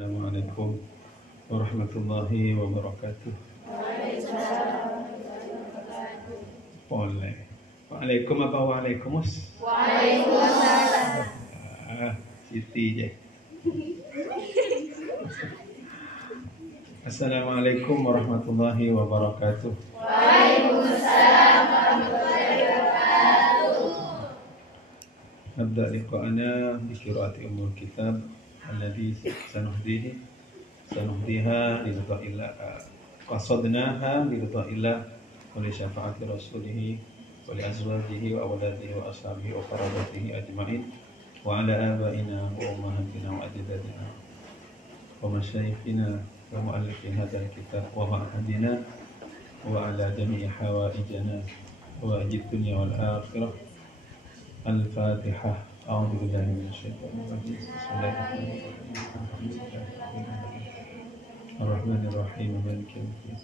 Assalamualaikum warahmatullahi wabarakatuh. Boleh. Waalaikum apa waalaikummus? Waalaikumsalam. Siti je. Assalamualaikum warahmatullahi wabarakatuh. Waalaikumsalam warahmatullahi wabarakatuh. Nabda liqa'ana bi qiraati ummul kitab alladhi sanuhdiha li ridha'illah qasadnaha li ridha'illah wa li syafa'ati rasulih wa li azwajihi wa awladihi wa ashabihi wa qaradatihi ajma'in wa ala abaina wa ummahatina wa ajdadina wa masyayikhina wa mu'allifin hadzal kitab wa ma'hadina wa ala jami'i hawaijana wa ajid dunya wal akhirah. Al-Fatihah. A'udzu billahi minasyaitonir rajim. Bismillahirrahmanirrahim. Ar-Rahmanir Rahim. Maliki yaumiddin.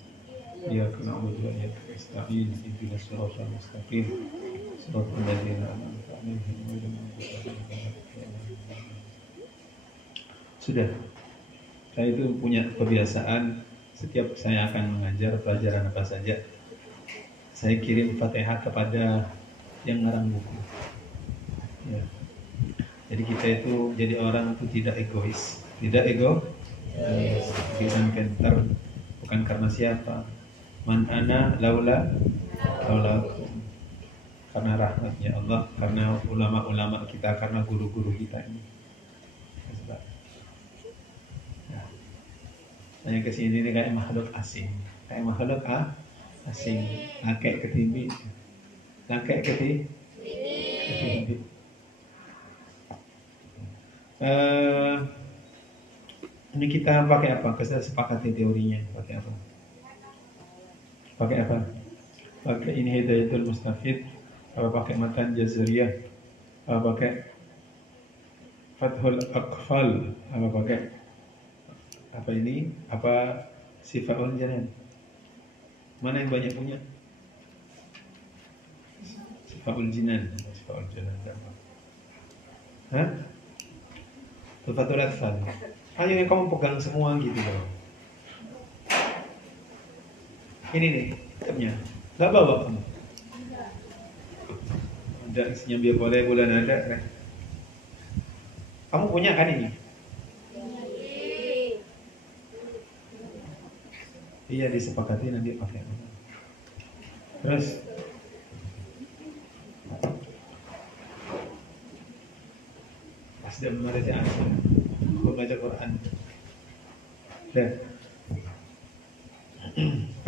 Iyyaka na'budu wa iyyaka nasta'in. Ihdinas siratal mustaqim. Shiratal ladzina an'amta 'alaihim ghairil maghdubi 'alaihim. Sudah. Saya itu punya kebiasaan setiap saya akan mengajar pelajaran apa saja, saya kirim Fatihah kepada yang ngarang buku. Ya. Jadi kita itu jadi orang itu tidak egois, bukan pintar, bukan karena siapa. Man ana laula karena rahmatnya Allah, karena ulama-ulama kita, karena guru-guru kita ini. Ya. Saya kesini ini kayak makhluk asing, asing, lakek ketimbi, ini kita pakai apa? Kita sepakati teorinya. Pakai apa? Pakai ini Hidayatul Mustafid, apa pakai Matan Jazariyah, apa pakai Fathul Aqfal, apa pakai apa ini? Apa Sifaul Janan? Mana yang banyak punya? Sifaul Jinan. Hah? Tufatul Atfal. Ayo yang kamu pegang semua gitu loh. Ini nih kitabnya. Gak bawa kamu? Ada isinya biar boleh bulan ada. Kamu punya kan ini? Iya, disepakati nanti pakai. Terus dan membaca baca Quran. Dan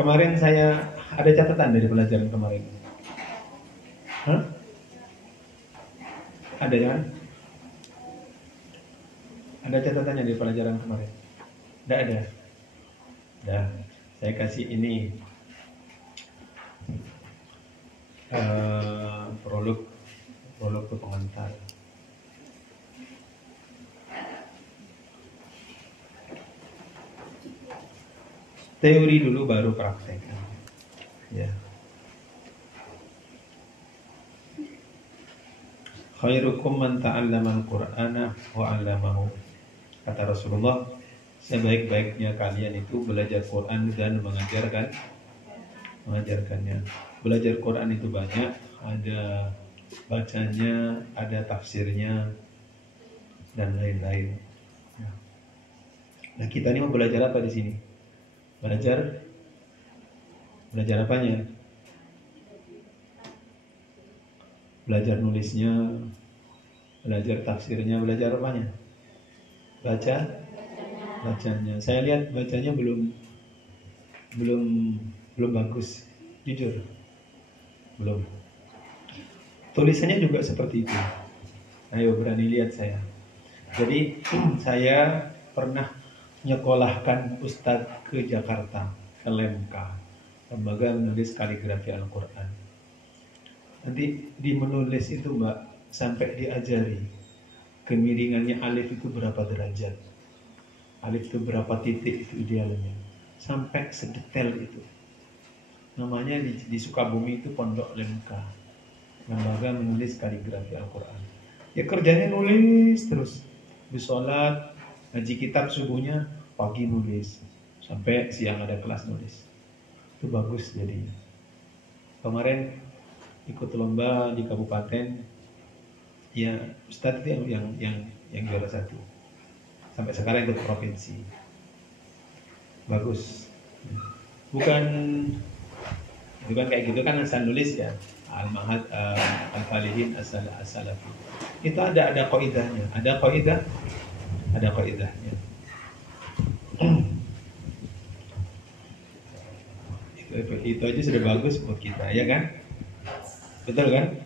kemarin saya ada catatan dari pelajaran kemarin. Hah? Ada ya? Ada catatannya di pelajaran kemarin? Tidak ada. Dah, saya kasih ini prolog ke pengantar. Teori dulu baru praktek. Ya. Khairukum man ta'allama al-Qur'ana wa 'allamahu. Kata Rasulullah, sebaik-baiknya kalian itu belajar Quran dan mengajarkannya. Belajar Quran itu banyak, ada bacanya, ada tafsirnya dan lain-lain. Nah, kita ini mau belajar apa di sini? Belajar apanya? Belajar nulisnya, belajar tafsirnya, belajar apanya? Bacanya. Saya lihat bacanya belum bagus, jujur. Belum. Tulisannya juga seperti itu. Ayo berani lihat saya. Jadi saya pernah nyekolahkan Ustadz ke Jakarta, ke LMK, lembaga menulis kaligrafi Al-Quran. Nanti di menulis itu Mbak, sampai diajari kemiringannya alif itu berapa derajat, alif itu berapa titik itu idealnya, sampai sedetail itu. Namanya di Sukabumi itu Pondok LMK, lembaga menulis kaligrafi Al-Quran. Ya kerjanya nulis terus, di sholat Ngaji kitab subuhnya, pagi nulis, sampai siang ada kelas nulis. Itu bagus jadinya. Kemarin ikut lomba di kabupaten, ya Ustadz itu yang juara 1. Sampai sekarang ikut provinsi. Bagus. Bukan kayak gitu kan asal nulis ya. Al-Mahad Al-Falihin As-Salafi. Itu ada qaidahnya, ada qaidahnya. Itu aja sudah bagus buat kita, ya kan? Betul kan?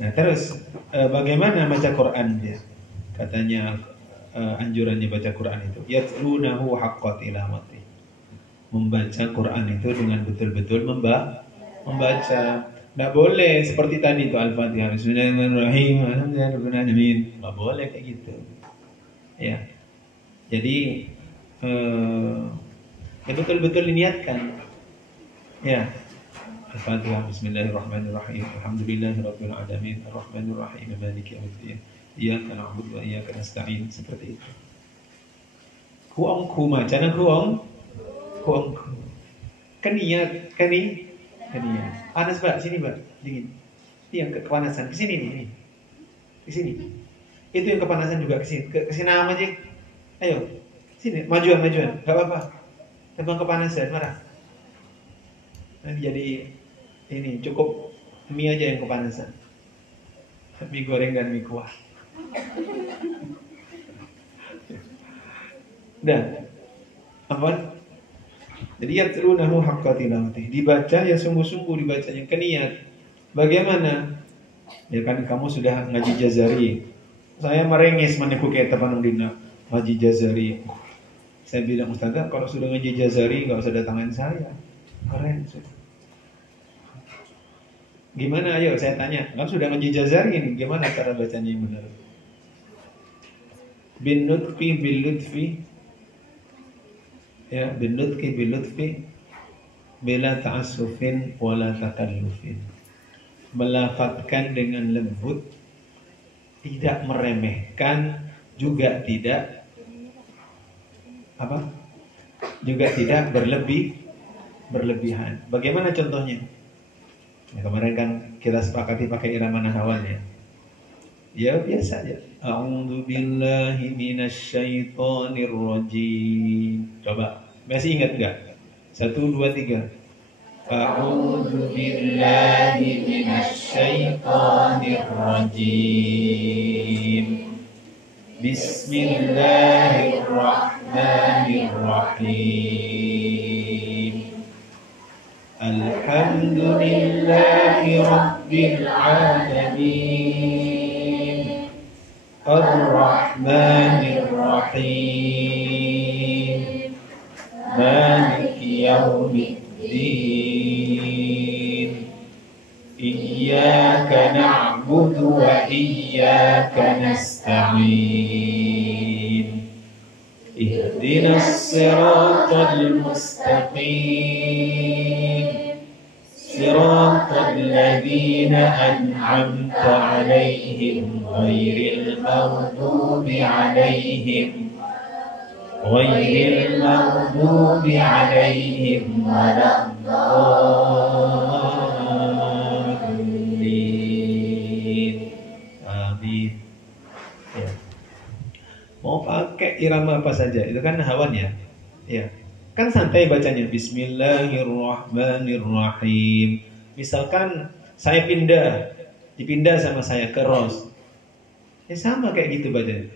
Nah, terus bagaimana baca Quran dia? Katanya anjurannya baca Quran itu yatlunahu haqqa tilawati. Membaca Quran itu dengan betul-betul membaca. Nggak boleh seperti tadi itu Al-Fatihah Bismillahirrahmanirrahim Alhamdulillahirrahmanirrahim. Nggak boleh kayak gitu. Ya. Jadi ya betul-betul diniatkan. Ya. Al-Fatihah Bismillahirrahmanirrahim Alhamdulillahirabbil alamin Arrahmanirrahim Maliki yaumiddin Iyyaka na'budu wa iyyaka nasta'in. Seperti itu. Kuong kuma, jangan kuong. Keniat. Panas Mbak, sini Mbak, dingin. Ini yang kepanasan, kesini nih. Kesini. Itu yang kepanasan juga kesini. Kesini aja. Ayo, sini, majuan. Gak apa-apa. Tembang kepanasan, marah. Nanti jadi ini cukup mie aja yang kepanasan. Mie goreng dan mie kuah. Dah. Apa? Jadi yatlunahu haqqa tilawati. Dibaca ya sungguh-sungguh dibacanya, keniat. Bagaimana? Ya kan kamu sudah ngaji Jazari. Saya merengis maniku kayak teman dina ngaji Jazari. Saya bilang Ustazah, kalau sudah ngaji Jazari enggak usah datangan saya. Keren sudah. Gimana ayo saya tanya, kan sudah ngaji Jazari ini, gimana cara bacanya yang benar? Bin lutfi ya, bin lutfi bila ta'assufin wala takallufin. Melafadzkan dengan lembut, tidak meremehkan, juga tidak berlebihan. Bagaimana contohnya? Ya, kemarin kan kita sepakati pakai irama nahawan ya. Ya biasa aja. A'udzu billahi minasyaitonir rajim. Coba, masih ingat enggak? 1 2 3. A'udzu billahi minasyaitonir rajim. Bismillahirrahmanirrahim. Alhamdulillahi rabbil alamin. Ar-Rahmanir-Rahim Maliki yaumiddin Iyyaka na'budu wa iyyaka nasta'in Ihdinas siratal mustaqim Siratal ladzina an'amta 'alaihim ghairil maghdubi 'alaihim waladdallin. Amin. Ya. Mau pakai irama apa saja, itu kan hawan ya. Ya. Kan santai bacanya Bismillahirrahmanirrahim. Misalkan saya dipindah sama saya ke ros. Ya sama kayak gitu bacanya.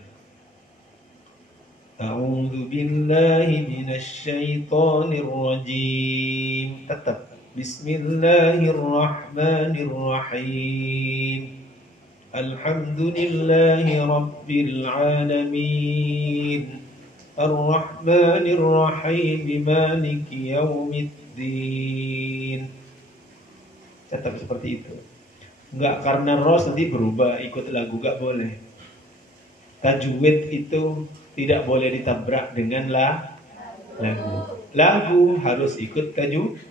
A'udzu billahi minasyaitonir rajim. Tetap Bismillahirrahmanirrahim. Alhamdulillahi rabbil alamin. Ar-Rahmanir-Rahim Maliki yaumiddin. Tetap seperti itu. Enggak karena ros nanti berubah ikut lagu, enggak boleh. Tajwid itu tidak boleh ditabrak dengan lagu. Lagu harus ikut tajwid.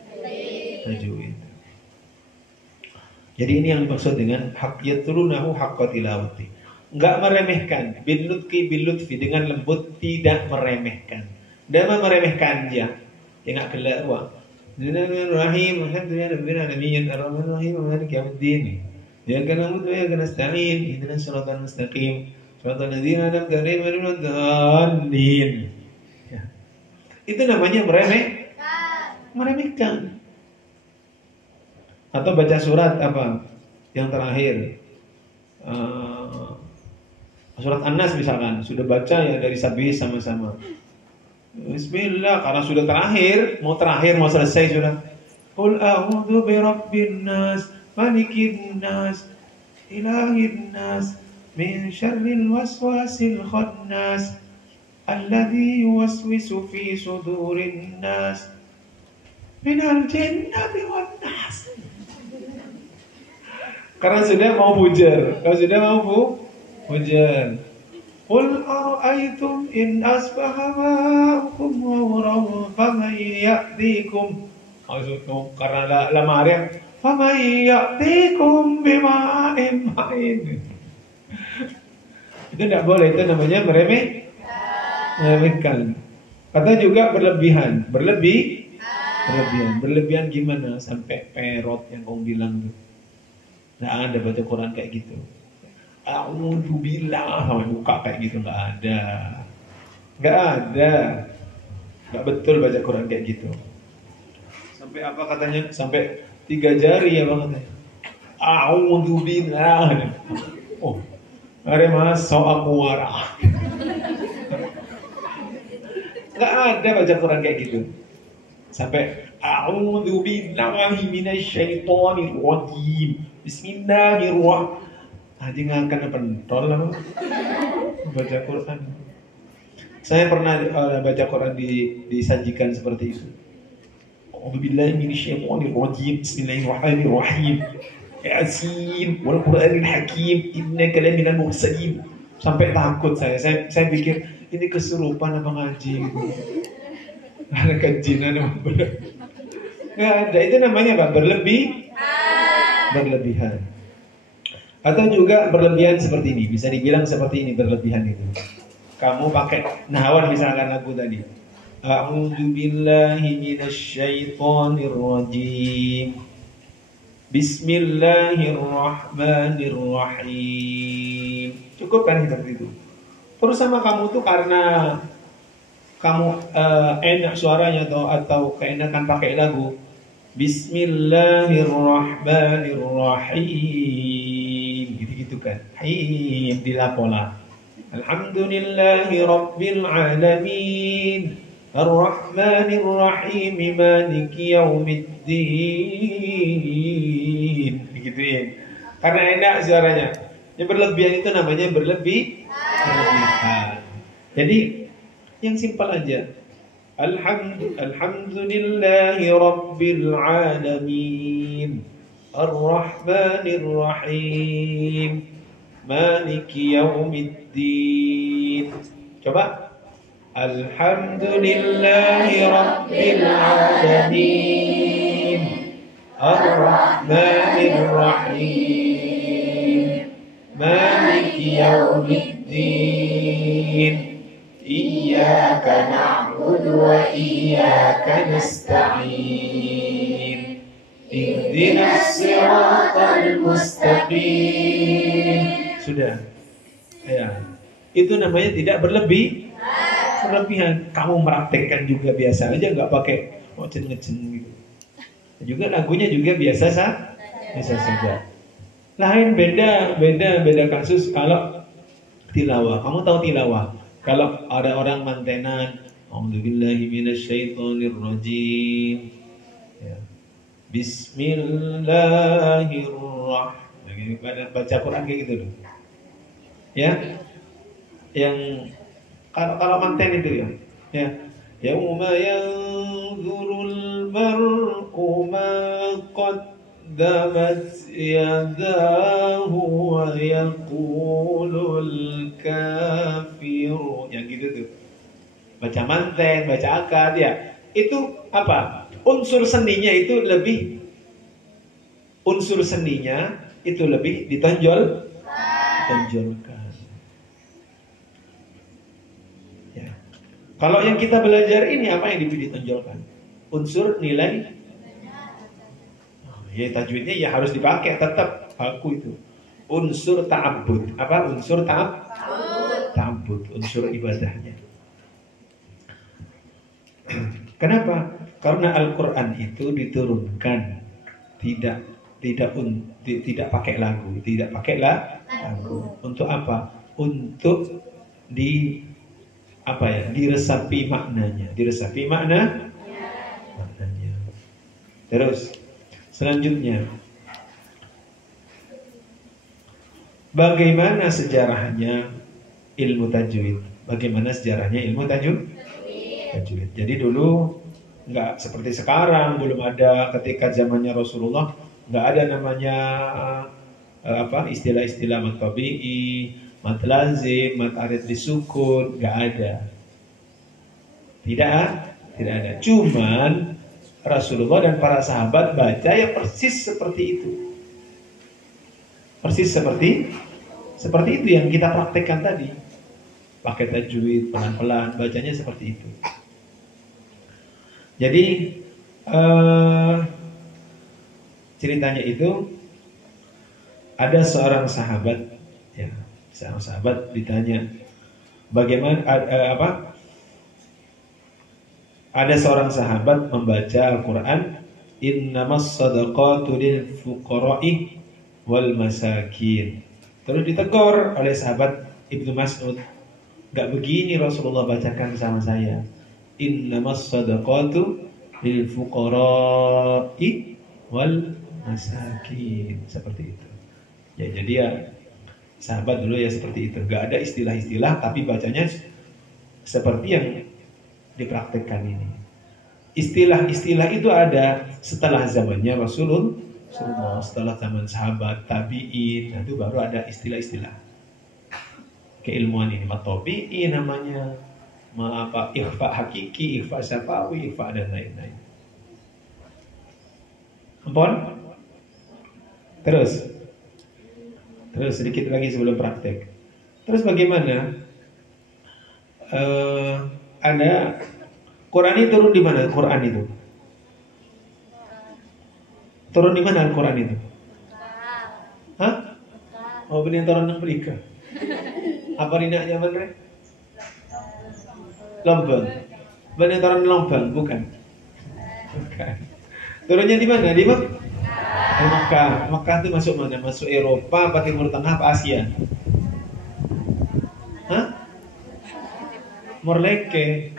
Jadi ini yang dimaksud dengan haq yatlunahu haqqa tilawati. nggak meremehkan. Bilutfi dengan lembut, tidak meremehkan. Dia meremehkan dia. Dia nggak gelak wah. Bismillahirrahmanirrahim. Alhamdulillahirabbil alamin. Arrahmanirrahim. Maliki yaumiddin. Ya kana na'budu wa iyyaka nasta'in. Ihdinas siratal mustaqim. Shiratal ladzina an'amta 'alaihim ghairil maghdubi 'alaihim. Itu namanya meremehkan. Atau baca surat apa? Yang terakhir. Surat An-Nas misalkan, sudah baca ya dari Sabih sama-sama. Bismillah, karena sudah terakhir, mau selesai sudah. Qul a'udzu birabbin nas, malikin nas, ilahin nas, min syarril waswasil khannas, alladzi yuwaswisu fi sudurin nas, minal jinnati wan nas. Karena sudah mau hujan, kalau sudah mau hujan. Qul ara'aytum in asbaha ma'ukum ghawran faman ya'tikum. Karena lama hari faman ya'tikum bima'in ma'in. Itu tidak boleh, itu namanya meremehkan. Kata juga berlebihan. Berlebihan gimana? Sampai perot yang kamu bilang tuh. Nggak ada baca Quran kayak gitu. A'udzubillah sampai buka kayak gitu, nggak ada. Nggak betul baca Quran kayak gitu. Sampai apa katanya? Sampai 3 jari ya bang katanya. A'udzubillah. Oh, ada masuk aku warah. Nggak ada baca Quran kayak gitu. Sampai a'udzubillahi minasyaitonir rajim. Bismillahirrahmanirrahim. Aji ngangkat pentol lah baca Quran. Saya pernah baca Quran disajikan seperti itu. A'udzubillahi minasyaitonir rajim. Bismillahirrahmanirrahim. Yasin wal Qur'anil hakim innaka laminal mursalin. Sampai takut saya pikir ini kesurupan apa ngaji gitu. Ada kejinan yang nggak ada. Itu namanya apa? Berlebihan. Atau juga berlebihan seperti ini. Bisa dibilang seperti ini berlebihan itu. Kamu pakai nahwan misalkan lagu tadi. A'udzubillahi minasyaitonir rajim. Bismillahirrahmanirrahim. Cukup kan seperti itu. Terus sama kamu tuh karena kamu enak suaranya atau keenakan pakai lagu. Bismillahirrahmanirrahim. Gitu kan. Him dilapola. Alhamdulillahi rabbil alamin. Ar-Rahmanir-Rahim. Maliki yaumiddin. Begituin. Karena enak suaranya. Yang berlebihan itu namanya berlebihan. Jadi yang simpel aja. Alhamdulillahi rabbil alamin. Ar-Rahmanir-Rahim. Maliki yaumiddin. Coba. Alhamdulillahi rabbil alamin. Ar-Rahmanir-Rahim. Maliki yaumiddin. Iyyaka na'budu wa iyyaka nasta'in. Ihdinas siratal mustaqim. Sudah. Ya. Itu namanya tidak berlebihan. Kamu meraktekkan juga biasa aja, nggak pakai ngecen gitu. Juga lagunya juga biasa saja. Lain beda kasus kalau tilawah. Kamu tahu tilawah? Kalau ada orang mantenan, A'udzubillahi minasyaitonirrajim. Ya. Bismillahirrahmanirrahim. Baca Quran kayak gitu loh. Ya. Yang kalau manten itu ya. Ya. Yauma yanzurul mar'u ma qaddamat yadahu wa yaqulul kafiru. Yang gitu tuh. Baca manten, baca akad ya. Itu apa? Unsur seninya itu lebih ditonjolkan. Kalau yang kita belajar ini apa yang ditonjolkan? Unsur nilai. Ya tajwidnya ya harus dipakai tetap baku itu. Unsur ta'abbud. Apa unsur ta'abbud? Unsur ibadahnya. Kenapa? Karena Al-Qur'an itu diturunkan tidak pakai lagu, tidak pakai lagu. Untuk apa? Untuk diresapi maknanya, maknanya. Terus selanjutnya, bagaimana sejarahnya ilmu tajwid? Bagaimana sejarahnya ilmu tajwid? Jadi dulu nggak seperti sekarang, belum ada ketika zamannya Rasulullah nggak ada namanya istilah-istilah mad tabi'i, mad lazim, mad arid disukun, nggak ada. Tidak ada. Cuman Rasulullah dan para sahabat baca ya persis seperti itu. Persis seperti itu yang kita praktekkan tadi. Pakai tajwid pelan-pelan, bacanya seperti itu. Jadi ceritanya itu ada seorang sahabat, ditanya bagaimana ada seorang sahabat membaca Al-Quran, innamas sadaqatu lil fuqara'i wal masakin. Terus ditegur oleh sahabat Ibnu Mas'ud, gak begini Rasulullah bacakan sama saya. Innamas sadaqatu lil fuqara'i wal masakin. Seperti itu. Ya jadi ya sahabat dulu ya seperti itu. Gak ada istilah-istilah tapi bacanya seperti yang dipraktekkan ini. Istilah-istilah itu ada setelah zamannya Rasulullah, setelah zaman sahabat, tabi'in, itu baru ada istilah-istilah keilmuan ini. Matobi'i namanya, ikhfa hakiki, ikhfa syafawi, ikhfa dan lain-lain. Ampun? Terus sedikit lagi sebelum praktek. Terus bagaimana? Ada Quran itu turun di mana? Quran itu turun di mana Al-Quran itu? Hah? Oh benar turun nang Amerika. Apa rina zaman rek? Lombang. Benar turun Lombang, bukan? Bukan. Turunnya di mana? Di Makkah. Makkah itu masuk mana? Masuk Eropa, apa Timur Tengah, apa Asia? Hah? Morleke.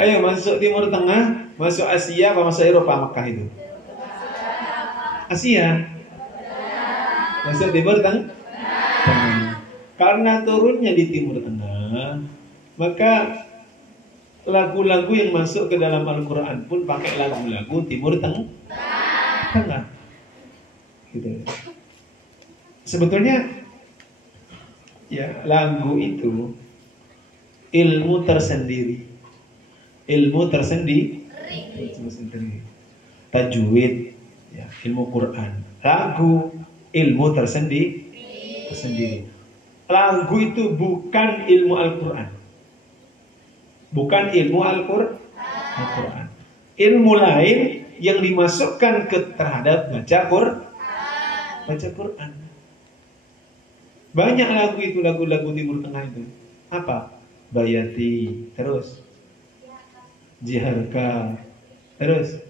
Ayo masuk Timur Tengah, masuk Asia, apa masuk Eropa? Makkah itu Asia. Masuk Timur Tengah. Karena turunnya di Timur Tengah, maka lagu-lagu yang masuk ke dalam Al-Quran pun pakai lagu-lagu Timur Tengah. Gitu. Sebetulnya ya lagu itu ilmu tersendiri. Tajwid ya, ilmu Quran. Lagu ilmu tersendiri. Lagu itu bukan ilmu Al-Quran. Bukan ilmu Al-Quran. Ilmu lain yang dimasukkan terhadap baca Quran. Banyak lagu itu, lagu-lagu Timur Tengah itu. Apa? Bayati, terus Jiharka, terus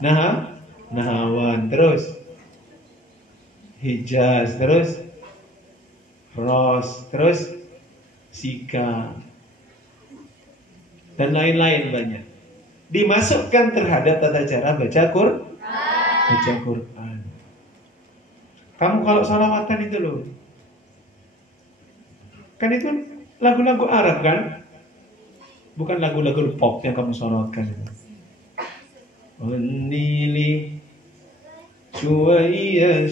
Nahawan, terus Hijaz, terus Ros, terus Sika, dan lain-lain banyak. Dimasukkan terhadap tata cara baca Quran. Kamu kalau salawatan itu loh, kan itu lagu-lagu Arab kan? Bukan lagu-lagu pop yang kamu salawatkan itu. Wannili Suwaiya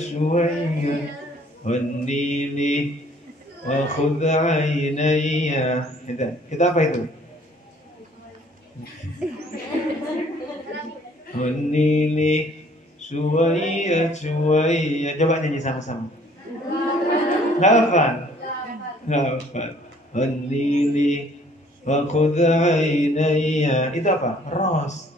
Wannili Wa khudh aynaya. Kita apa itu? Wannili Suwaiya. Coba nyanyi sama-sama. Hafal. Hafal. Walili wa khudh aynaya. Itu apa? Ros.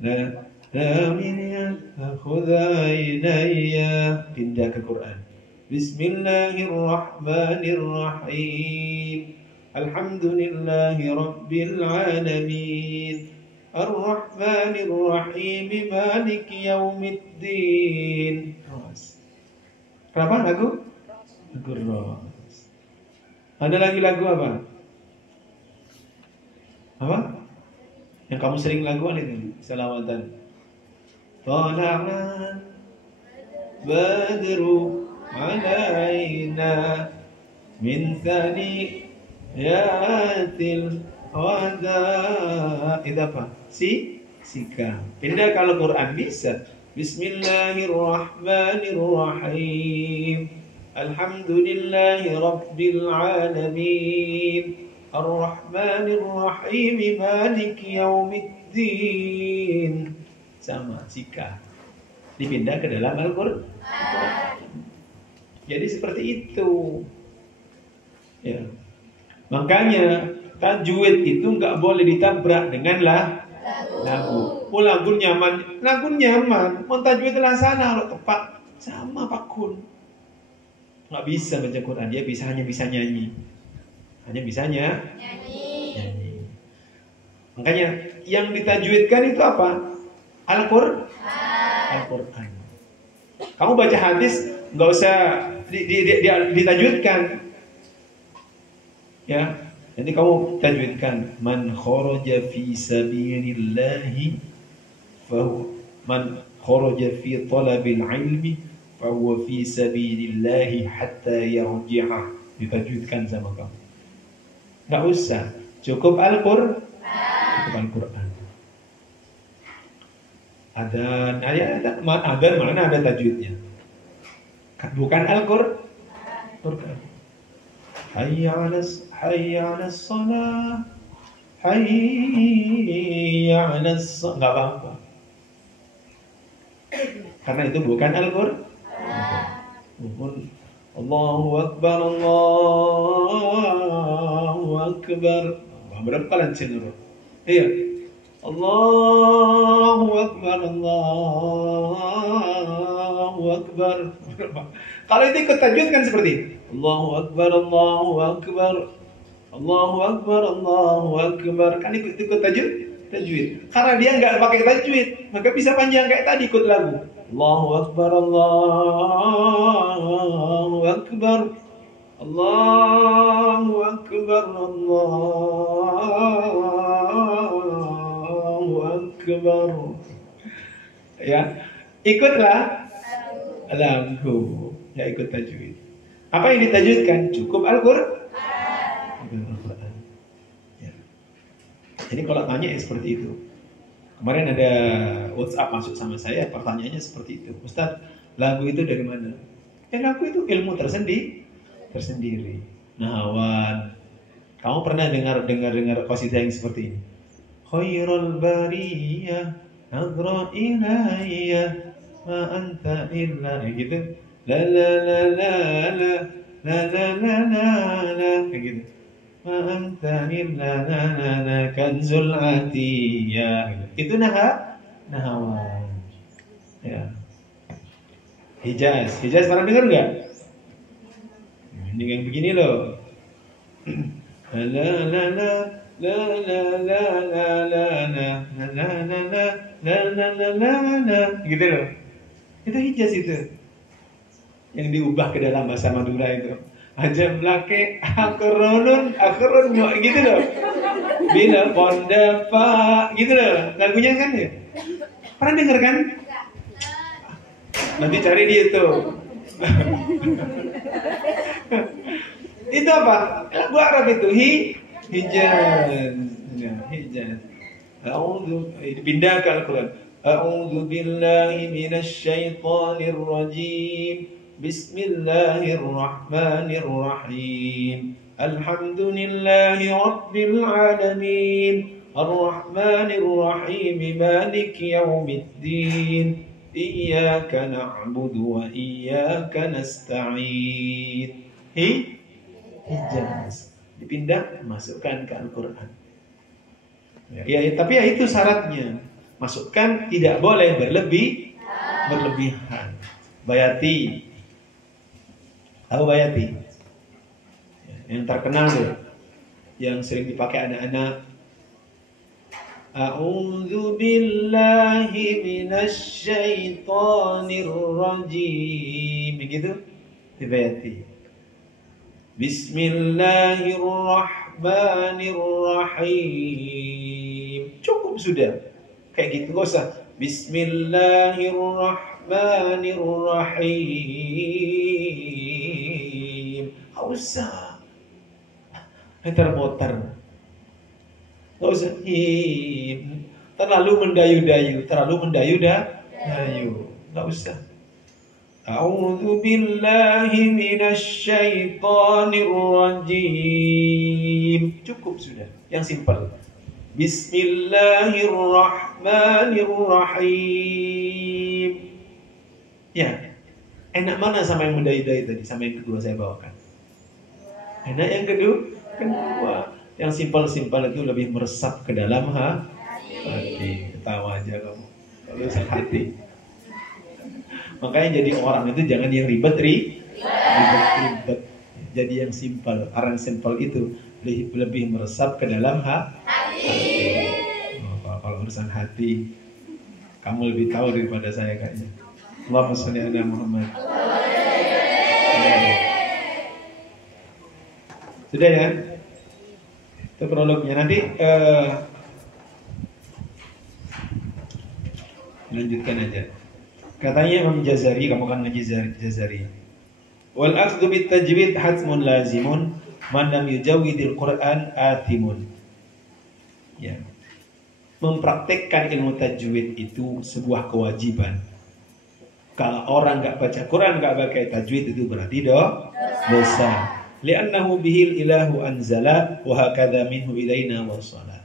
La minyan wa khudh aynaya. Pindah ke Quran. Bismillahirrahmanirrahim. Alhamdulillahi rabbil alamin. Ar-Rahmanir-Rahim. Maliki yaumiddin. Ros. Kenapa lagu? Lagu Ros. Ada lagi lagu apa? Apa? Yang kamu sering laguan itu selawatan. Tala'an badru alaina min thaniyatil wada. Itu apa? Sikam. Pindah kalau Quran bisa. Bismillahirrahmanirrahim. Alhamdulillahi rabbil alamin. Ar-Rahmanir-Rahim. Maliki yaumiddin. Sama, sikam. Dipindah ke dalam Al-Quran. Jadi seperti itu. Ya. Makanya tajwid itu nggak boleh ditabrak dengan lagu. Oh, lagu nyaman. Mau tajwid lah sana kalau tepat sama Pak Kun. Nggak bisa baca Quran, dia hanya bisa nyanyi. Hanya bisanya nyanyi. Makanya yang ditajwidkan itu apa? Al-Quran. Kamu baca hadis nggak usah ditajwidkan. Ya, nanti kamu tajwidkan man kharaja fi sabilillahi man kharaja fi talabil ilmi fa huwa fi sabilillahi hatta yarji'a. Ditajwidkan sama kamu. Nggak usah, cukup Al-Quran. Adzan, adzan mana ada tajwidnya? Bukan Al-Quran. Hayya 'alas shalah. Hayya 'alas shalah. Enggak apa-apa. Karena itu bukan Al-Quran. Allahu Akbar, Allahu Akbar. Berapa kalian cenderung? Iya. Allahu Akbar, Allahu Akbar. Kalau itu ikut tajwid kan seperti ini. Allahu Akbar, Allahu Akbar. Allahu Akbar, Allahu Akbar. Kan ikut tajwid. Karena dia nggak pakai tajwid, maka bisa panjang kayak tadi ikut lagu. Allahu Akbar, Allahu Akbar. Allahu Akbar, Allahu Akbar. Ya, ikutlah lagu, ya ikut tajwid. Apa yang ditajwidkan? Cukup Al-Quran. Ya. Jadi kalau tanya ya seperti itu. Kemarin ada WhatsApp masuk sama saya, pertanyaannya seperti itu. Ustaz, lagu itu dari mana? Lagu itu ilmu tersendiri. Nahwan. Kamu pernah dengar qasidah yang seperti ini? Khairul bariyah nadra ilayya ma anta illa, gitu. La la la la la la la la la la, gitu. Ma anta illa la la la kanzul atiyah. Itu Nahwan. Ya. Hijaz pernah dengar enggak? Ini yang begini loh. La la la la la la la la la la la la, gitu loh. Itu Hijaz itu. Yang diubah ke dalam bahasa Madura itu. Ajam lake akhron gitu loh. Bila pondapa gitu loh. Lagunya kan ya. Pernah denger kan? Nanti cari di itu. Itu apa? Lagu Arab itu Hijaz. Ya, Hijaz. Pindah ke Al-Quran. A'udzu billahi minasy syaithanir rajim. Bismillahirrahmanirrahim. Alhamdulillahi rabbil alamin. Ar-Rahmanir-Rahim. Maliki yaumiddin. Iyyaka na'budu wa iyyaka nasta'in. Hijaz. Dipindah, masukkan ke Al-Quran. Ya, tapi ya itu syaratnya. Masukkan tidak boleh berlebihan. Bayati. Tahu Bayati? Yang terkenal tuh, yang sering dipakai anak-anak. A'udzu billahi minasy syaithanir rajim. Begitu? Dibayati. Bismillahirrahmanirrahim. Cukup sudah. Kayak gitu, gak usah Bismillahirrahmanirrahim. Gak usah muter-muter. Gak usah terlalu mendayu-dayu. Gak usah. A'udzu billahi minasy syaithanir rajim. Cukup sudah. Yang simpel. Bismillahirrahmanirrahim. Ya. Enak mana sama yang mendayu-dayu tadi? Sama yang kedua saya bawakan. Enak yang kedua. Yang simpel-simpel itu lebih meresap ke dalam hati. Ketawa aja kamu. Kalau hati. Makanya jadi orang itu jangan yang ribet. Jadi yang simpel. Orang simpel itu lebih meresap ke dalam hati. Kalau urusan hati, kamu lebih tahu daripada saya kayaknya. Allahumma sholli ala Muhammad. Sudah ya? Itu prolognya. Nanti lanjutkan aja. Katanya Imam Jazari, kamu kan ngaji Jazari. Wal akhdhu bit tajwid hatmun lazimun man lam yujawwidil Qur'an atimun. Ya. Mempraktekkan ilmu tajwid itu sebuah kewajiban. Kalau orang enggak baca Quran, enggak pakai tajwid itu berarti dosa. Li'annahu bihil ilahu anzala wa hakadha minhu ilaina wasala.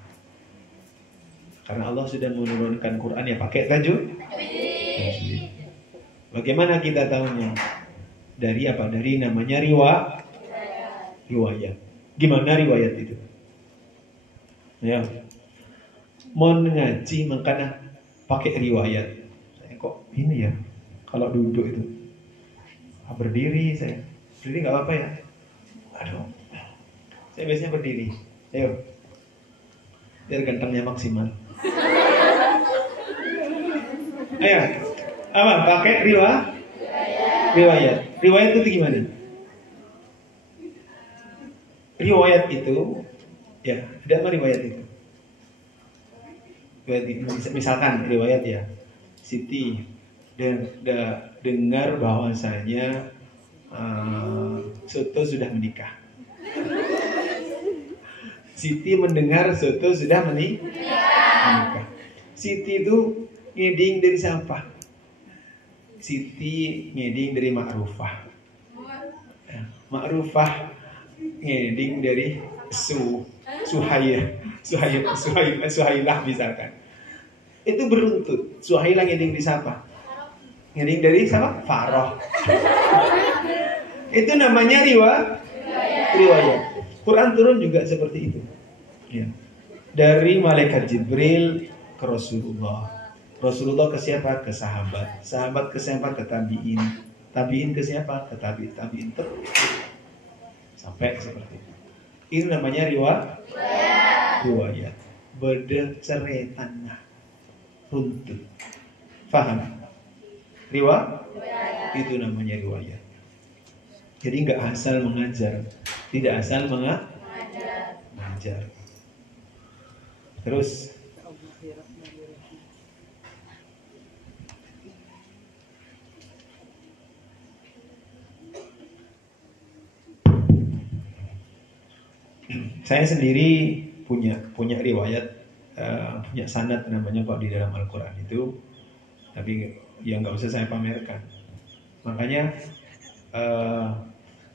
Karena Allah sudah menurunkan Quran ya pakai tajwid. Bagaimana kita tahunya? Dari apa? Dari namanya riwayat. Gimana riwayat itu? Ya. Mau ngaji makanya pakai riwayat. Saya kok ini ya? Kalau duduk itu berdiri saya. Berdiri nggak apa-apa ya? Aduh. Saya biasanya berdiri. Ayo. Biar gantengnya maksimal. Ayo. Apa? Pakai riwayat. Riwayat itu gimana? Riwayat itu ya, ada apa riwayat itu? Misalkan riwayat ya, Siti dengar bahwasanya Soto sudah menikah. Siti mendengar Soto sudah menikah. Siti itu ngeding dari siapa? Siti ngeding dari Ma'rufah. Ma'rufah ngeding dari Suhailah misalkan. Itu beruntut. Suhailah ngeding dari siapa? Ngeding dari siapa? Faroh. Itu namanya riwayat. Quran turun juga seperti itu. Ya. Dari malaikat Jibril ke Rasulullah ke siapa? Ke sahabat. Sahabat ke siapa? Ke tabi'in. Tabi'in ke siapa? Ke tabi'in terus. Sampai seperti itu. Ini namanya riwayat. Berdeceretan runtut. Faham? Riwayat. Itu namanya riwayat. Jadi nggak asal mengajar, tidak asal mengajar. Terus saya sendiri punya riwayat, punya sanad namanya kok di dalam Al-Quran itu, tapi ya nggak usah saya pamerkan. Makanya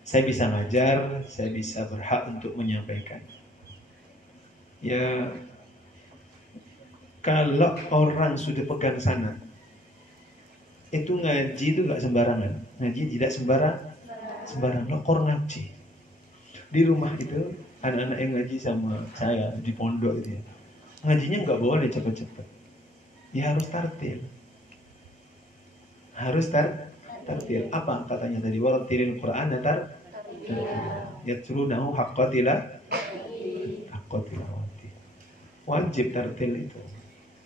saya bisa ngajar, saya bisa berhak untuk menyampaikan. Ya, kalau orang sudah pegang sanad, itu ngaji itu nggak sembarangan. Ngaji tidak sembarang lokor ngaji. Di rumah itu anak-anak yang ngaji sama saya di pondok itu ya, ngajinya nggak boleh cepet-cepet, ya harus tartil. Harus tartil. Apa katanya tadi? Warattilil Qur'an yatlunahu haqqa tilawati. Wajib tartil itu.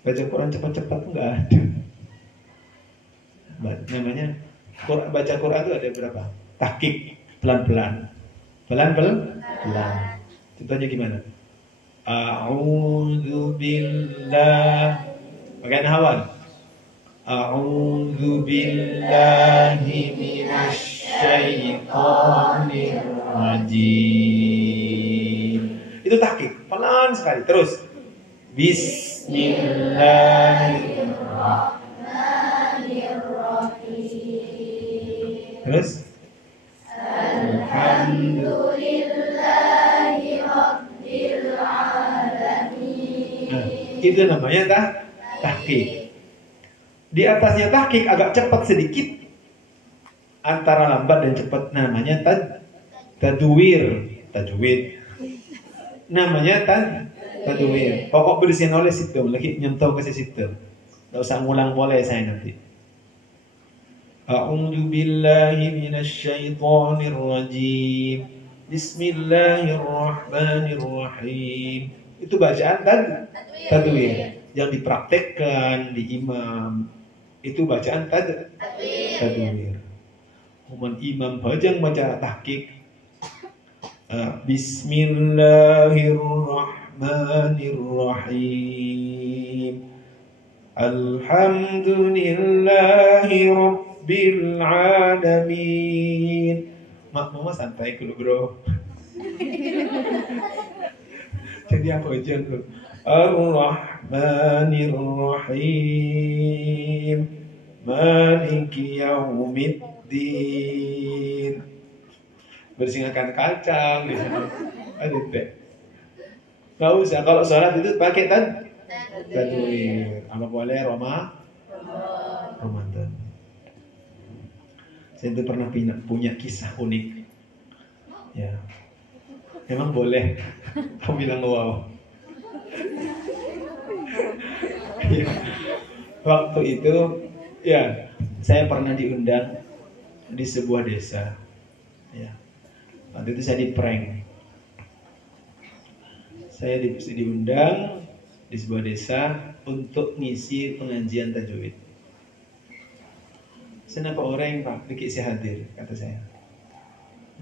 Baca Quran cepat-cepat enggak ada. Namanya baca Quran itu ada berapa? Tahqiq, pelan-pelan. Pelan-pelan. Contohnya gimana? A'udzu billah. Pakai hawan. A'udzu billahi minasy syaithanir rajim. Itu tahqiq, pelan sekali. Terus Bismillahirrahmanirrahim. Terus Alhamdulillahi Rabbil Alamin. Nah, itu namanya tahqiq. Di atasnya tahqiq agak cepat sedikit, antara lambat dan cepat namanya tajwid. Namanya tajwid. Pokok bersihin oleh situ, lagi nyentuh ke situ. Enggak usah ngulang boleh saya nanti. A'udzu billahi minasy syaithanir rajim. Bismillahirrahmanirrahim. Itu bacaan tajwid yang dipraktekkan di imam. Itu bacaan tajwid. Imam bajang baca tahqiq. Bismillahirrahmanirrahim. Alhamdulillahi Rabbil Alamin. Mama santai dulu bro. Jadi apa aja tuh? Ar-Rahmanir-Rahim. Maliki Yaumiddin. Bersihkan kacang di sana. Aduh deh. Gak usah, kalau sholat itu pakai tajwid. Apa boleh Ramadan. Saya itu pernah punya kisah unik. Ya. Emang boleh. Kamu bilang wow. Ya. Waktu itu ya, saya pernah diundang di sebuah desa. Ya. Waktu itu saya di-prank. Saya diundang di sebuah desa untuk ngisi pengajian tajwid. Kenapa orang Pak dikit saya hadir, kata saya.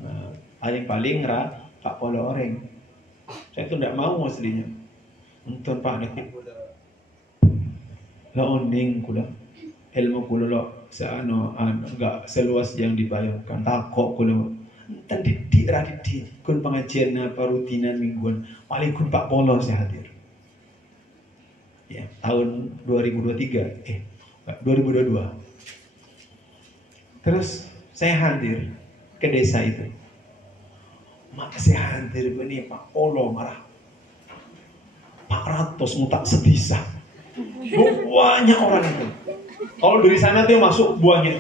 Nah, paling Pak Polo orang. Saya itu tidak mau aslinya. Untuk Pak dikit la oning kula ilmu kula lo seano enggak seluas yang dibayangkan. Takok kula dan didik kun pengajian apa rutinan mingguan paling kun Pak Polo saya hadir. Ya, tahun 2023 2022. Terus saya hadir ke desa itu. Masih hadir ini Pak Polo marah. Pak Ratos mutak sedisa. Banyak orang itu. Kalau dari sana tuh masuk buahnya.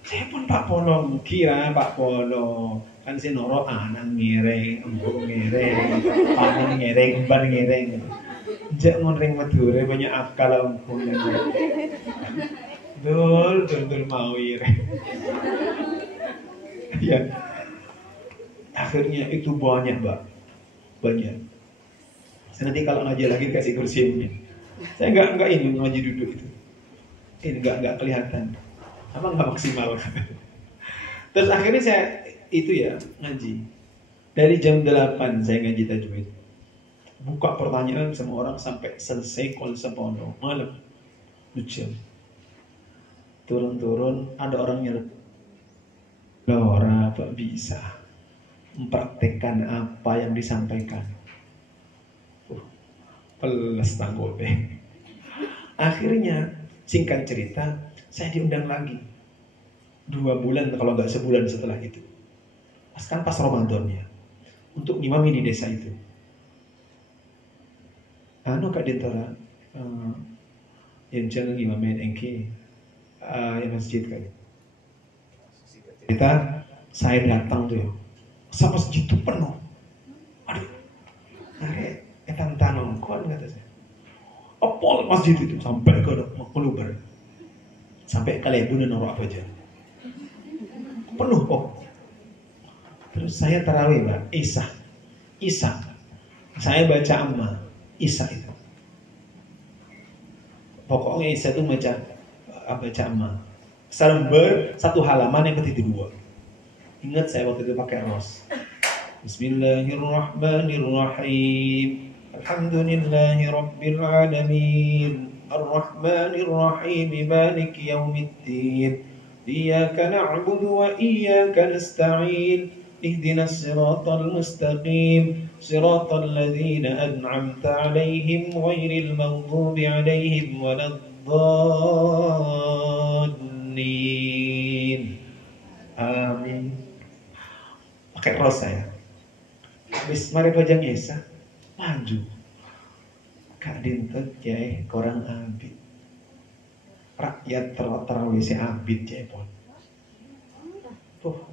Saya pun Pak Polo kira Pak Polo kan si Noro anak ngereng, embung ngereng, panen ngereng, emban ngereng. Jangan ring Madura banyak akal embung ngereng. Dul mau ire. Ya. Akhirnya itu banyak, Mbak. Banyak. Saya nanti kalau ngaji lagi kasih kursi ini. Saya enggak ini ngaji duduk itu. Ini enggak kelihatan. Apa enggak maksimal. Terus akhirnya saya itu ya ngaji. Dari jam 8 saya ngaji tajwid. Buka pertanyaan sama orang sampai selesai konsep pondok malam. Lucu. Turun-turun ada orang nyelip. Lora apa bisa mempraktekkan apa yang disampaikan. Peles tanggulnya. Akhirnya singkat cerita saya diundang lagi 2 bulan kalau nggak sebulan setelah itu. Pas Ramadannya untuk ngimami di desa itu. Kak Dintara yang jangan ngimamin engke ya masjid kan. saya datang tuh ya, sama masjid itu penuh. Aduh, etan tanong kon kata saya. Apa masjid itu sampai ke kelubar, sampai ke lebunan orang apa aja, penuh kok. Terus saya tarawih Mbak, Isya. Saya baca amma, Isya itu. Pokoknya Isya itu baca amma. Selembar satu halaman yang ketiga dua. Ingat saya waktu itu pakai ros. Bismillahirrahmanirrahim. Alhamdulillahi rabbil alamin. Ar-Rahmanir Rahim. Maliki yaumiddin. Iyyaka na'budu wa iyyaka nasta'in. Ihdinas siratal mustaqim. Siratal ladzina an'amta 'alaihim ghairil maghdubi 'alaihim waladdallin. Amin. Pakai ros saya. Habis mari bajang Yesa, maju. Kak dintet jai korang abid. Rakyat terawih si abid jai pon. Tuh.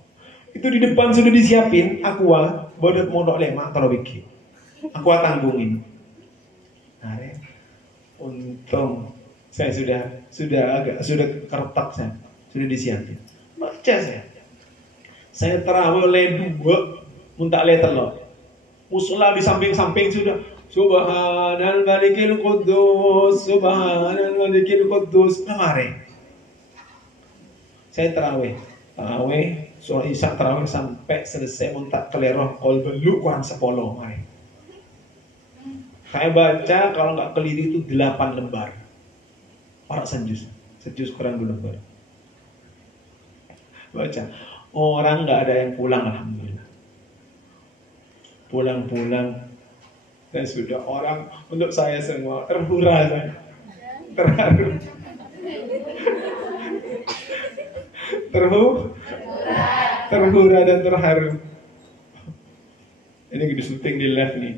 Itu di depan sudah disiapin aqua, bodet modok lemak kalau bikin. Aqua tanggungin. Nah, untung saya sudah kertak saya, sudah disiapin. Baca saya. Saya terawih oleh 2, muntah oleh telur. Musola di samping-samping sudah. Subhanal Malikil Quddus, Subhanal Malikil Quddus. Mari. Saya terawih, surah Isya terawih sampai selesai muntah keleroh kol belu kurang 10. Mari. Saya baca kalau nggak keliru itu 8 lembar. Para sejus kurang 2 lembar. Baca. Orang nggak ada yang pulang, alhamdulillah. Pulang dan sudah orang untuk saya semua terhura saya, terharu, terhura dan terharu. Ini di syuting di live nih,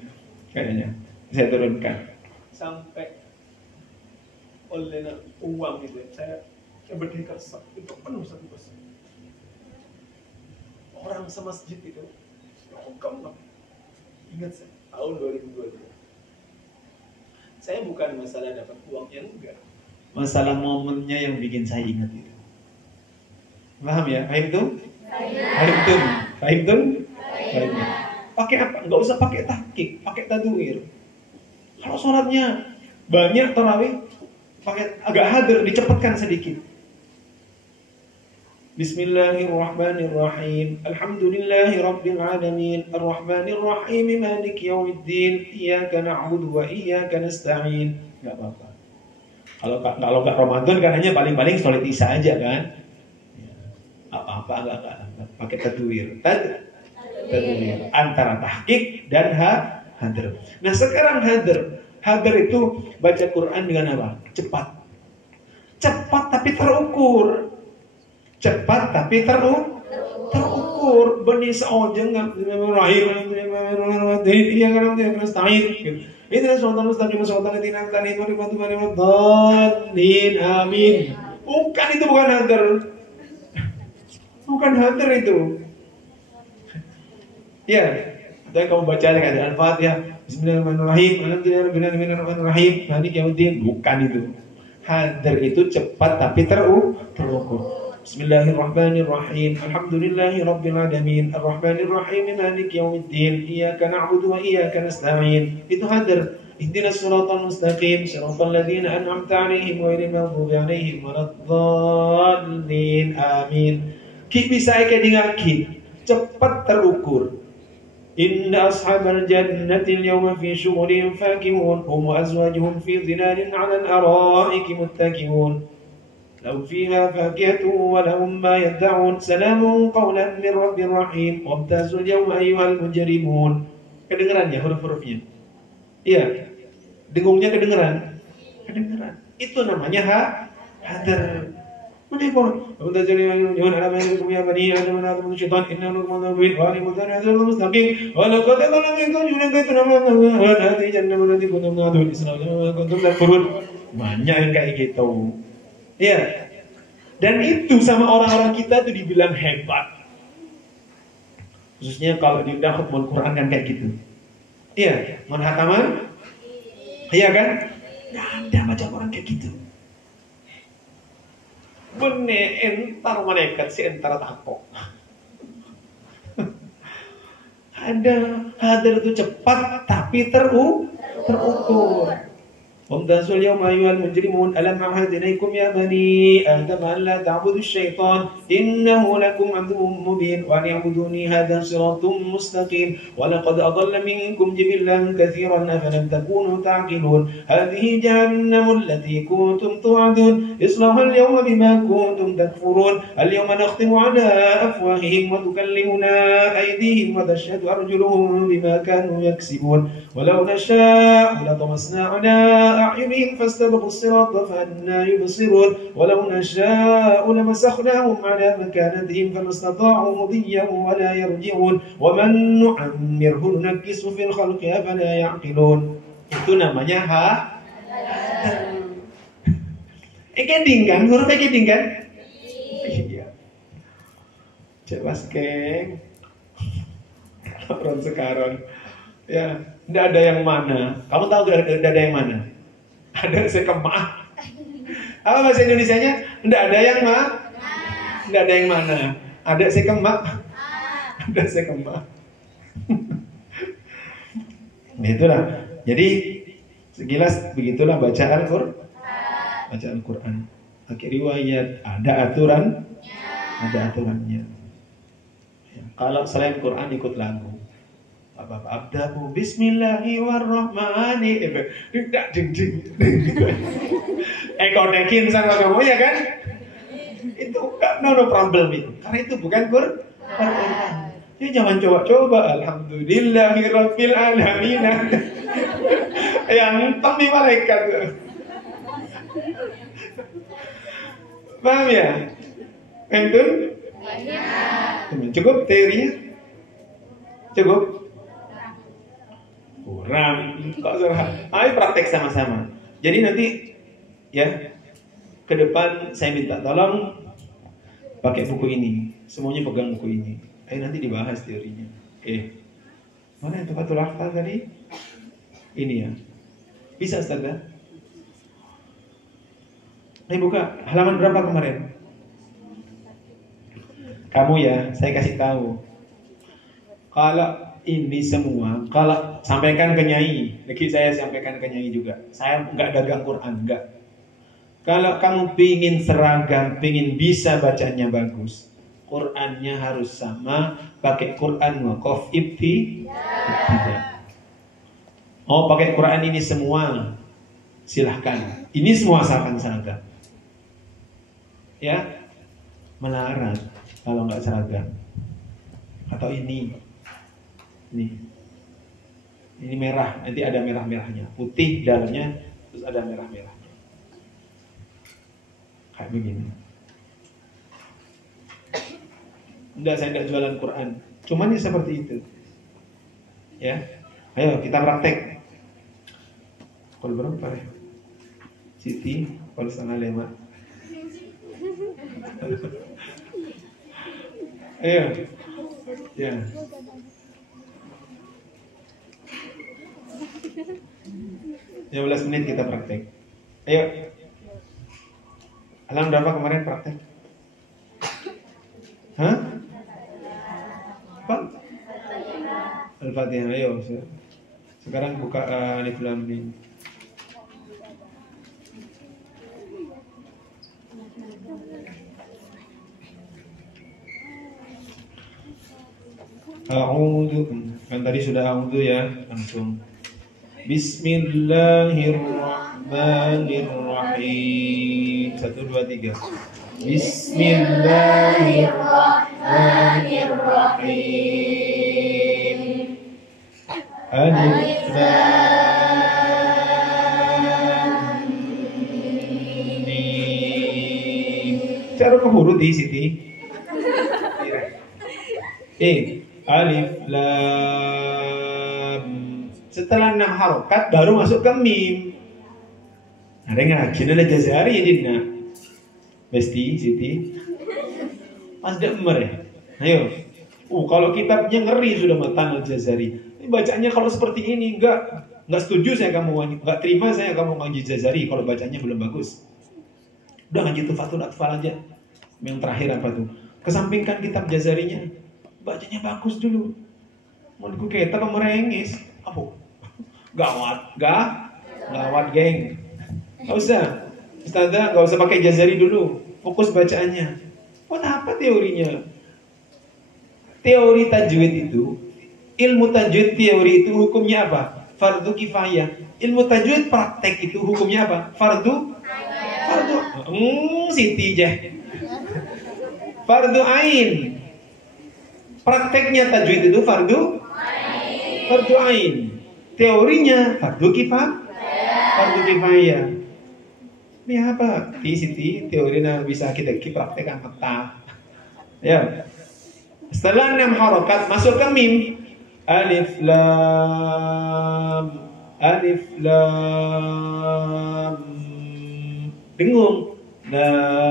kayaknya saya turunkan sampai oleh uang itu saya berdiri kesak itu penuh 1%. Orang semasjid itu, kamu ingat saya tahun 2022. Saya bukan masalah dapat uangnya, enggak. Masalah momennya yang bikin saya ingat itu. Paham ya? Paham tuh? Paham tuh? Pakai apa? Enggak usah pakai tahqiq, pakai tadwir. Kalau sholatnya banyak tarawih, pakai agak hadir, dicepatkan sedikit. Bismillahirrahmanirrahim. Alhamdulillahi rabbil alamin. Ar-Rahmanir Rahim. Maliki yaumiddin. Iyyaka na'budu wa iyyaka nasta'in. Enggak apa-apa. Kalau enggak Ramadan kan hanya paling-paling sholat Isya aja kan. Apa-apa enggak pakai tadwir. Tadwir antara tahqiq dan hadir. Nah, sekarang hadir. Hadir itu baca Quran dengan apa? Cepat. Cepat tapi terukur. Cepat tapi terukur. Benih seojeng rahim. Iya kan nasta'in. Itu suatu mustaqim suatu tidak tadi itu dibantu dalin. Amin. Bukan itu, bukan hadir. Bukan hadir itu. Ya, dan kamu baca dengan Al-Fatihah. Bismillahirrahmanirrahim. Alhamdulillahirrahmanirrahim. Maliki yaumiddin. Bukan itu. Hadir itu cepat tapi terukur. Bismillahirrahmanirrahim. Alhamdulillahi rabbil alamin. Ar-Rahmanir Rahim. Maliki yaumiddin. Iyyaka na'budu wa iyyaka nasta'in. Itu hadir. Ihdinas siratal mustaqim. Siratal ladzina an'amta 'alaihim ghairil maghdubi 'alaihim waladdallin. Amin. Ki bisa ke dingaki. Cepat terukur. Inna ashabal jannati al-yawma fi syughulin fakihun. Hum wa azwajuhum fi dhilalin 'alal ara'iki muttaki'un. لهم فيها فاكهة ولهم ما يدعون سلام قولا من رب رحيم وامتازوا اليوم أيها المجرمون. Kedengeran ya huruf-hurufnya? Iya. Dengungnya kedengeran? Kedengeran. Itu namanya hadir. Menipun. Wamtazul yawma ala ma yakum ya bani adam la tamu syaitan innahu mudhabbil wa li mudharriyal mustaqim wa laqad qala minkum junakatun wa hadi jannatu allati kuntum tu'adun Isra kuntum takfurun. Banyak yang kayak gitu. Iya. Dan itu sama orang-orang kita tuh dibilang hebat. Khususnya kalau diundang khutbah Quran kan kayak gitu. Iya, manhataman. Iya kan? Nggak ada macam orang kayak gitu. Bener entar mereka si entar takok. Ada hadir itu cepat tapi terukur. وامتازوا اليوم أيها المجرمون ألم أعهد إليكم يا بني آدم ألا تعبدوا الشيطان إنه لكم عدو مبين وأن اعبدوني هذا صراط مستقيم ولقد أضل منكم جبلا كثيرا أفلم تكونوا تعقلون هذه جهنم التي كنتم توعدون اصلوها اليوم بما كنتم تكفرون اليوم نختم على أفواههم وتكلمنا أيديهم وتشهد أرجلهم بما كانوا يكسبون ولو نشاء لطمسنا على أعينهم فاستبقوا الصراط فأنى يبصرون ولو نشاء لمسخناهم على مكانتهم فما استطاعوا مضيا ولا يرجعون ومن نعمره ننكسه في الخلق أفلا يعقلون. Itu namanya keding kan, hurufnya keding kan? Iya. Jelas keng. Orang sekarang ya, tidak ada yang mana. Kamu tahu tidak ada yang mana? Ada sekemah. Apa bahasa Indonesianya? Tidak ada yang tidak ada yang mana. Ada sekemah. Ada sekemah. Itulah. Jadi sekilas begitulah bacaan Al-Quran. Akhir riwayat ada aturannya. Ya, kalau selain Quran ikut lagu. Abdahu bismillahirrahmanirrahim. Konekin sama kamu ya kan? Itu no problem itu. Karena itu bukan Quran. Ya jangan coba-coba. Alhamdulillahirabbil alamin. Yang temui malaikat. Paham ya? Itu? Cukup teorinya? Cukup? Kurang, kok salah. Ayo praktek sama-sama. Jadi nanti ya ke depan saya minta tolong pakai buku ini, semuanya pegang buku ini. Ayo nanti dibahas teorinya. Oke. Mana yang Tufatul Hafal tadi? Ini ya. Bisa Ustaz? Ayo buka halaman berapa kemarin? Kamu ya, saya kasih tahu. Kalau ini semua, kalau sampaikan ke Nyai, lagi saya sampaikan ke Nyai juga. Saya nggak dagang Quran, nggak. Kalau kamu pingin seragam, pingin bisa bacanya bagus, Qurannya harus sama. Pakai Quran wakaf ibtidah. Oh, pakai Quran ini semua, silahkan. Ini semua asalkan seragam. Ya, melarat kalau nggak seragam. Atau ini merah, nanti ada merah-merahnya, putih dalamnya, terus ada merah-merahnya, kayak begini. Enggak, saya tidak jualan Quran, cuman ya seperti itu. Ya, ayo kita praktek. Kalau berapa ya? Siti, kalau 4:30. Ayo, ya. 15 menit kita praktek. Ayo. Alam berapa kemarin praktek? Hah? Apa? Al-Fatihah. Ayo. Sekarang buka Alif Lam Mim. A'udzu. Kan tadi sudah a'udzu ya, langsung. Bismillahirrahmanirrahim. 1, 2, 3. Bismillahirrahmanirrahim. Alif Lam Mim. Cara keburu di Siti. Alif Lam. Setelah 6 harokat baru masuk ke mim. Ada ngaji nala Jazari ya dinna. Besti, Siti. Mas Demer ya. Ayo. Kalau kitabnya ngeri sudah Matan Al-Jazari. Ini bacanya kalau seperti ini enggak setuju saya kamu, enggak terima saya kamu ngaji Jazari kalau bacanya belum bagus. Udah ngaji Tufatul Atfal aja. Yang terakhir apa tuh? Kesampingkan kitab Jazarinya. Bacanya bagus dulu. Mau kita merengis. Apa? Gawat geng. Gak usah. Ustazah gak usah pakai Jazari dulu. Fokus bacaannya. Buat apa teorinya? Teori tajwid itu, ilmu tajwid teori itu hukumnya apa? Fardu kifayah. Ilmu tajwid praktek itu hukumnya apa? Fardu. Siti Jeh. Fardu ain. Prakteknya tajwid itu fardu ain. Teorinya fardu kifayah. Ini apa? Siti teorinya bisa kita praktekkan apa? Ya. Setelah 6 harokat masuk ke mim. Alif lam bingung. Lam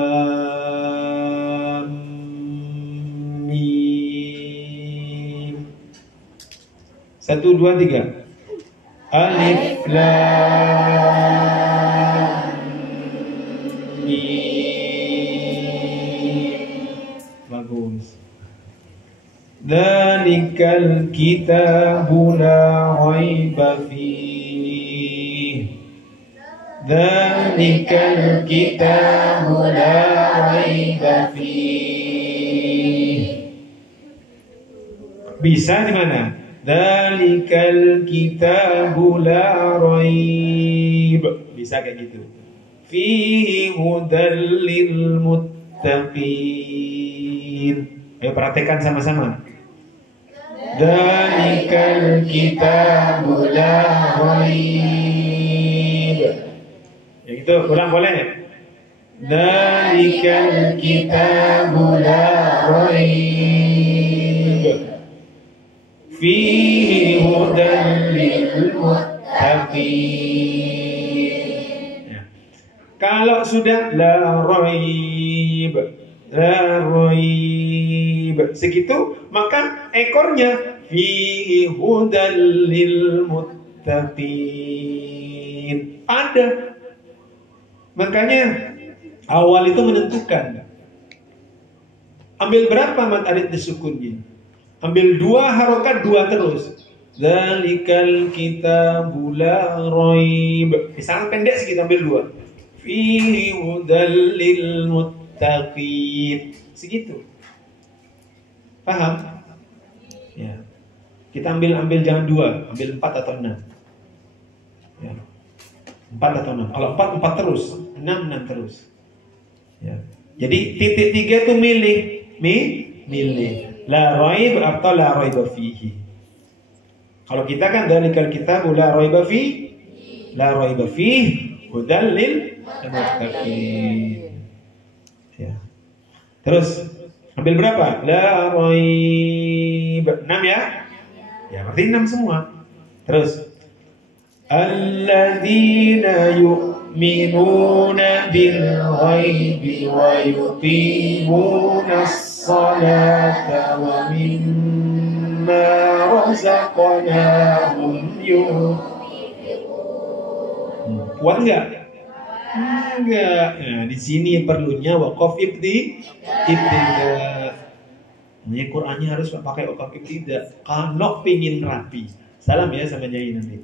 mim. 1, 2, 3. Alif lam mim. Bagus. Dzalikal kitabu la raiba fihi. Dzalikal kitabu la raiba fihi. Bisa di mana? Dzalikal kitabu la raib. Bisa kayak gitu. Fihi hudal lil muttaqin. Ayo praktekkan sama-sama. Dzalikal kitabu la raib. Ya gitu, ulang boleh. Dzalikal kitabu la raib. Fihi hudan lil muttaqin. Ya. Kalau sudah la raib, segitu, maka ekornya fihi hudan lil muttaqin. Ada. Makanya awal itu menentukan. Ambil berapa mad alif disukunnya? Ambil 2 harokat 2 terus. Dzalikal kitabu la raib. Sangat pendek sedikit, ambil 2. Fihi hudan lil muttaqin. Segitu. Paham? Ya. Kita ambil jangan 2, ambil 4 atau 6. Ya. 4 atau 6. Kalau 4 terus, 6 terus. Ya. Jadi titik 3 itu milih. La raib atau la raiba fihi. Kalau kita kan dzalikal kitabu la raiba fihi. La raiba fihi hudal lil muttaqin. Ya. Terus ambil berapa? La raib. 6 ya? Ya, berarti 6 semua. Terus alladzina yu'minuna bil ghaibi wa yuqimunas salata wa mimma razaqnahum yunfiqun. Kuat enggak? Enggak. Nah, di sini perlunya waqaf ibtidah. Ini Qur'annya harus pakai waqaf ibtidah. Kalau pingin rapi. Salam ya sama Nyai nanti.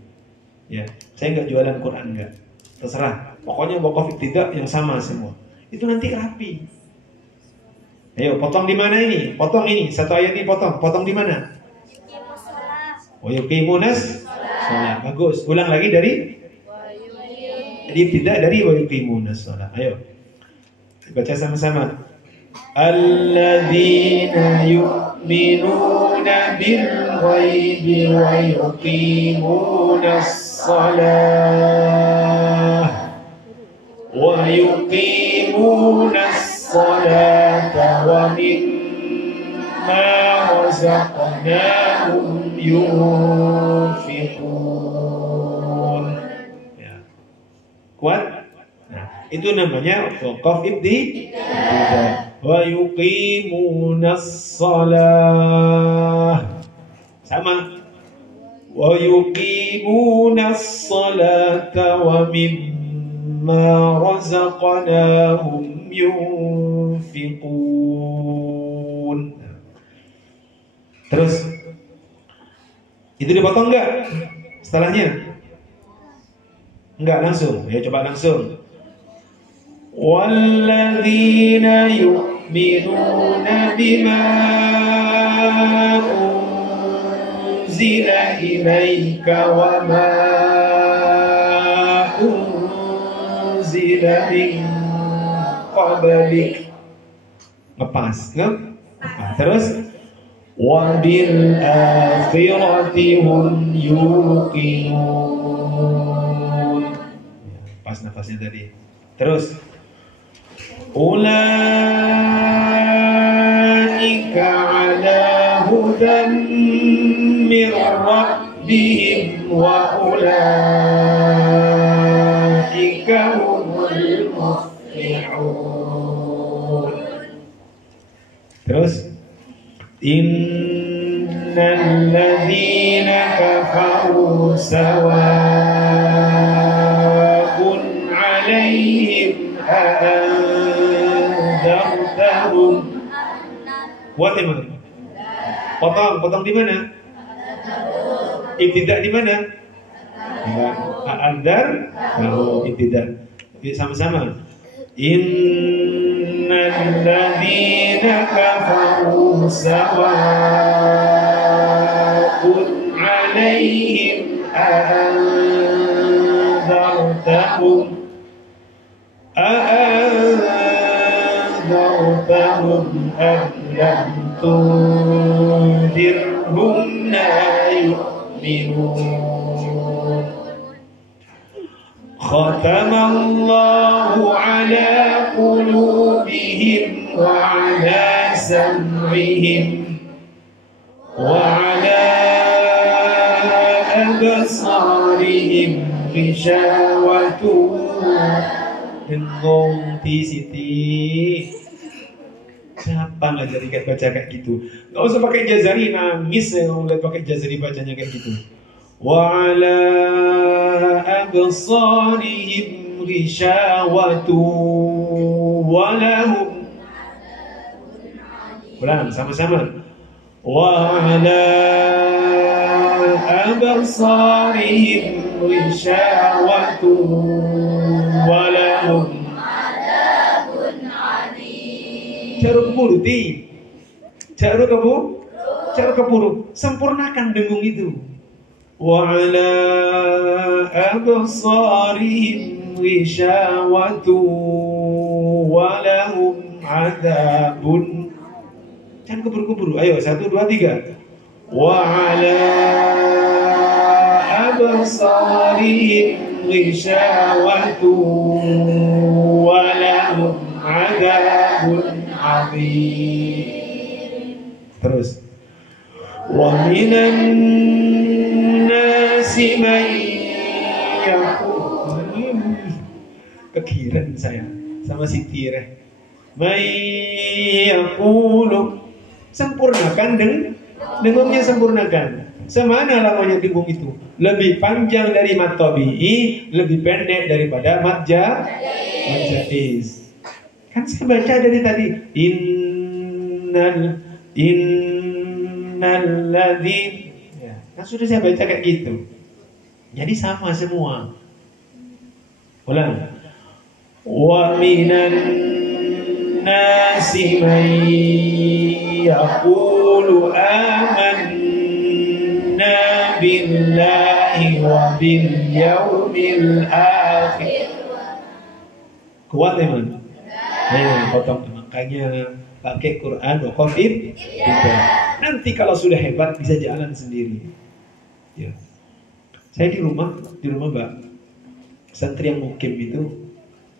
Ya, saya enggak jualan Qur'an enggak. Terserah. Pokoknya waqaf ibtidah yang sama semua. Itu nanti rapi. Ayo, potong di mana ini? Potong ini. Satu ayat ini potong. Potong di mana? Wa yuqimunas shalah. Bagus. Ulang lagi dari jadi tidak dari wa yuqimunas shalah. Ayo. Baca sama-sama. Alladzina yu'minuna bil ghaibi wa yuqimunas shalah. Wa yuqimunas salata wa mimma razaqnahum yunfiqun. Ya. Kuat? Nah, Itu namanya waqaf ibtida. Wa yuqimunas shalah. Sama. Wa yuqimunas salata wa mimma razaqnahum yunfiqun. Terus itu dipotong enggak? Setelahnya? Enggak langsung. Ya coba langsung. Walladzina yu'minuna bima unzila ilaika wa ma unzila min qablik. Ngepas, terus wa bil akhirati hum yuqinun. Pas nafasnya tadi. Terus ulaika ala hudan min rabbihim wa ulaika humul muflihun. Terus innal ladzina kafaru sawa'un 'alaihim a'anzartahum. Buat di mana? Potong di mana? Ibtidak di mana? A'anzar, ibtidak. Sama-sama. Innal ladzina kafaru sawa'un 'alaihim a'anzartahum am lam tunzirhum la yu'minun. Khatamallahu ala qulubihim wa ala sam'ihim wa ala absarihim ghishawatun. Dengung di Siti. Siapa ngajarin kayak baca kayak gitu? Gak usah pakai Jazari, nangis ya kalau lihat pakai Jazari bacanya kayak gitu. Wa ala absarihim ghishawatu wa lahum. Ulang sama-sama. Wa ala absarihim ghishawatu wa lahum Caruk buruti, caruk keburu, sempurnakan dengung itu. Wa ala absarihim ghishawatu wa lahum adzabun. Jangan keburu-keburu. Ayo 1 2 3. Wa ala absarihim ghishawatu wa lahum adzabun. Terus wa minan nasi man yaqul. Kekiran saya sama Siti Reh. May yaqulu. Sempurnakan dengungnya, sempurnakan. Semana lamanya dengung itu? Lebih panjang dari mad tabi'i, lebih pendek daripada mad jaiz. Kan saya baca dari tadi innal ladzin, ya, kan sudah saya baca kayak gitu. Jadi sama semua. Ulang. Wa minan nasi man yaqulu amanna billahi wa bil yaumil akhir. Kuat teman. Potong, makanya pakai Quran waqaf ibtidah. Nanti kalau sudah hebat bisa jalan sendiri. Ya. Saya di rumah Mbak, santri yang mukim itu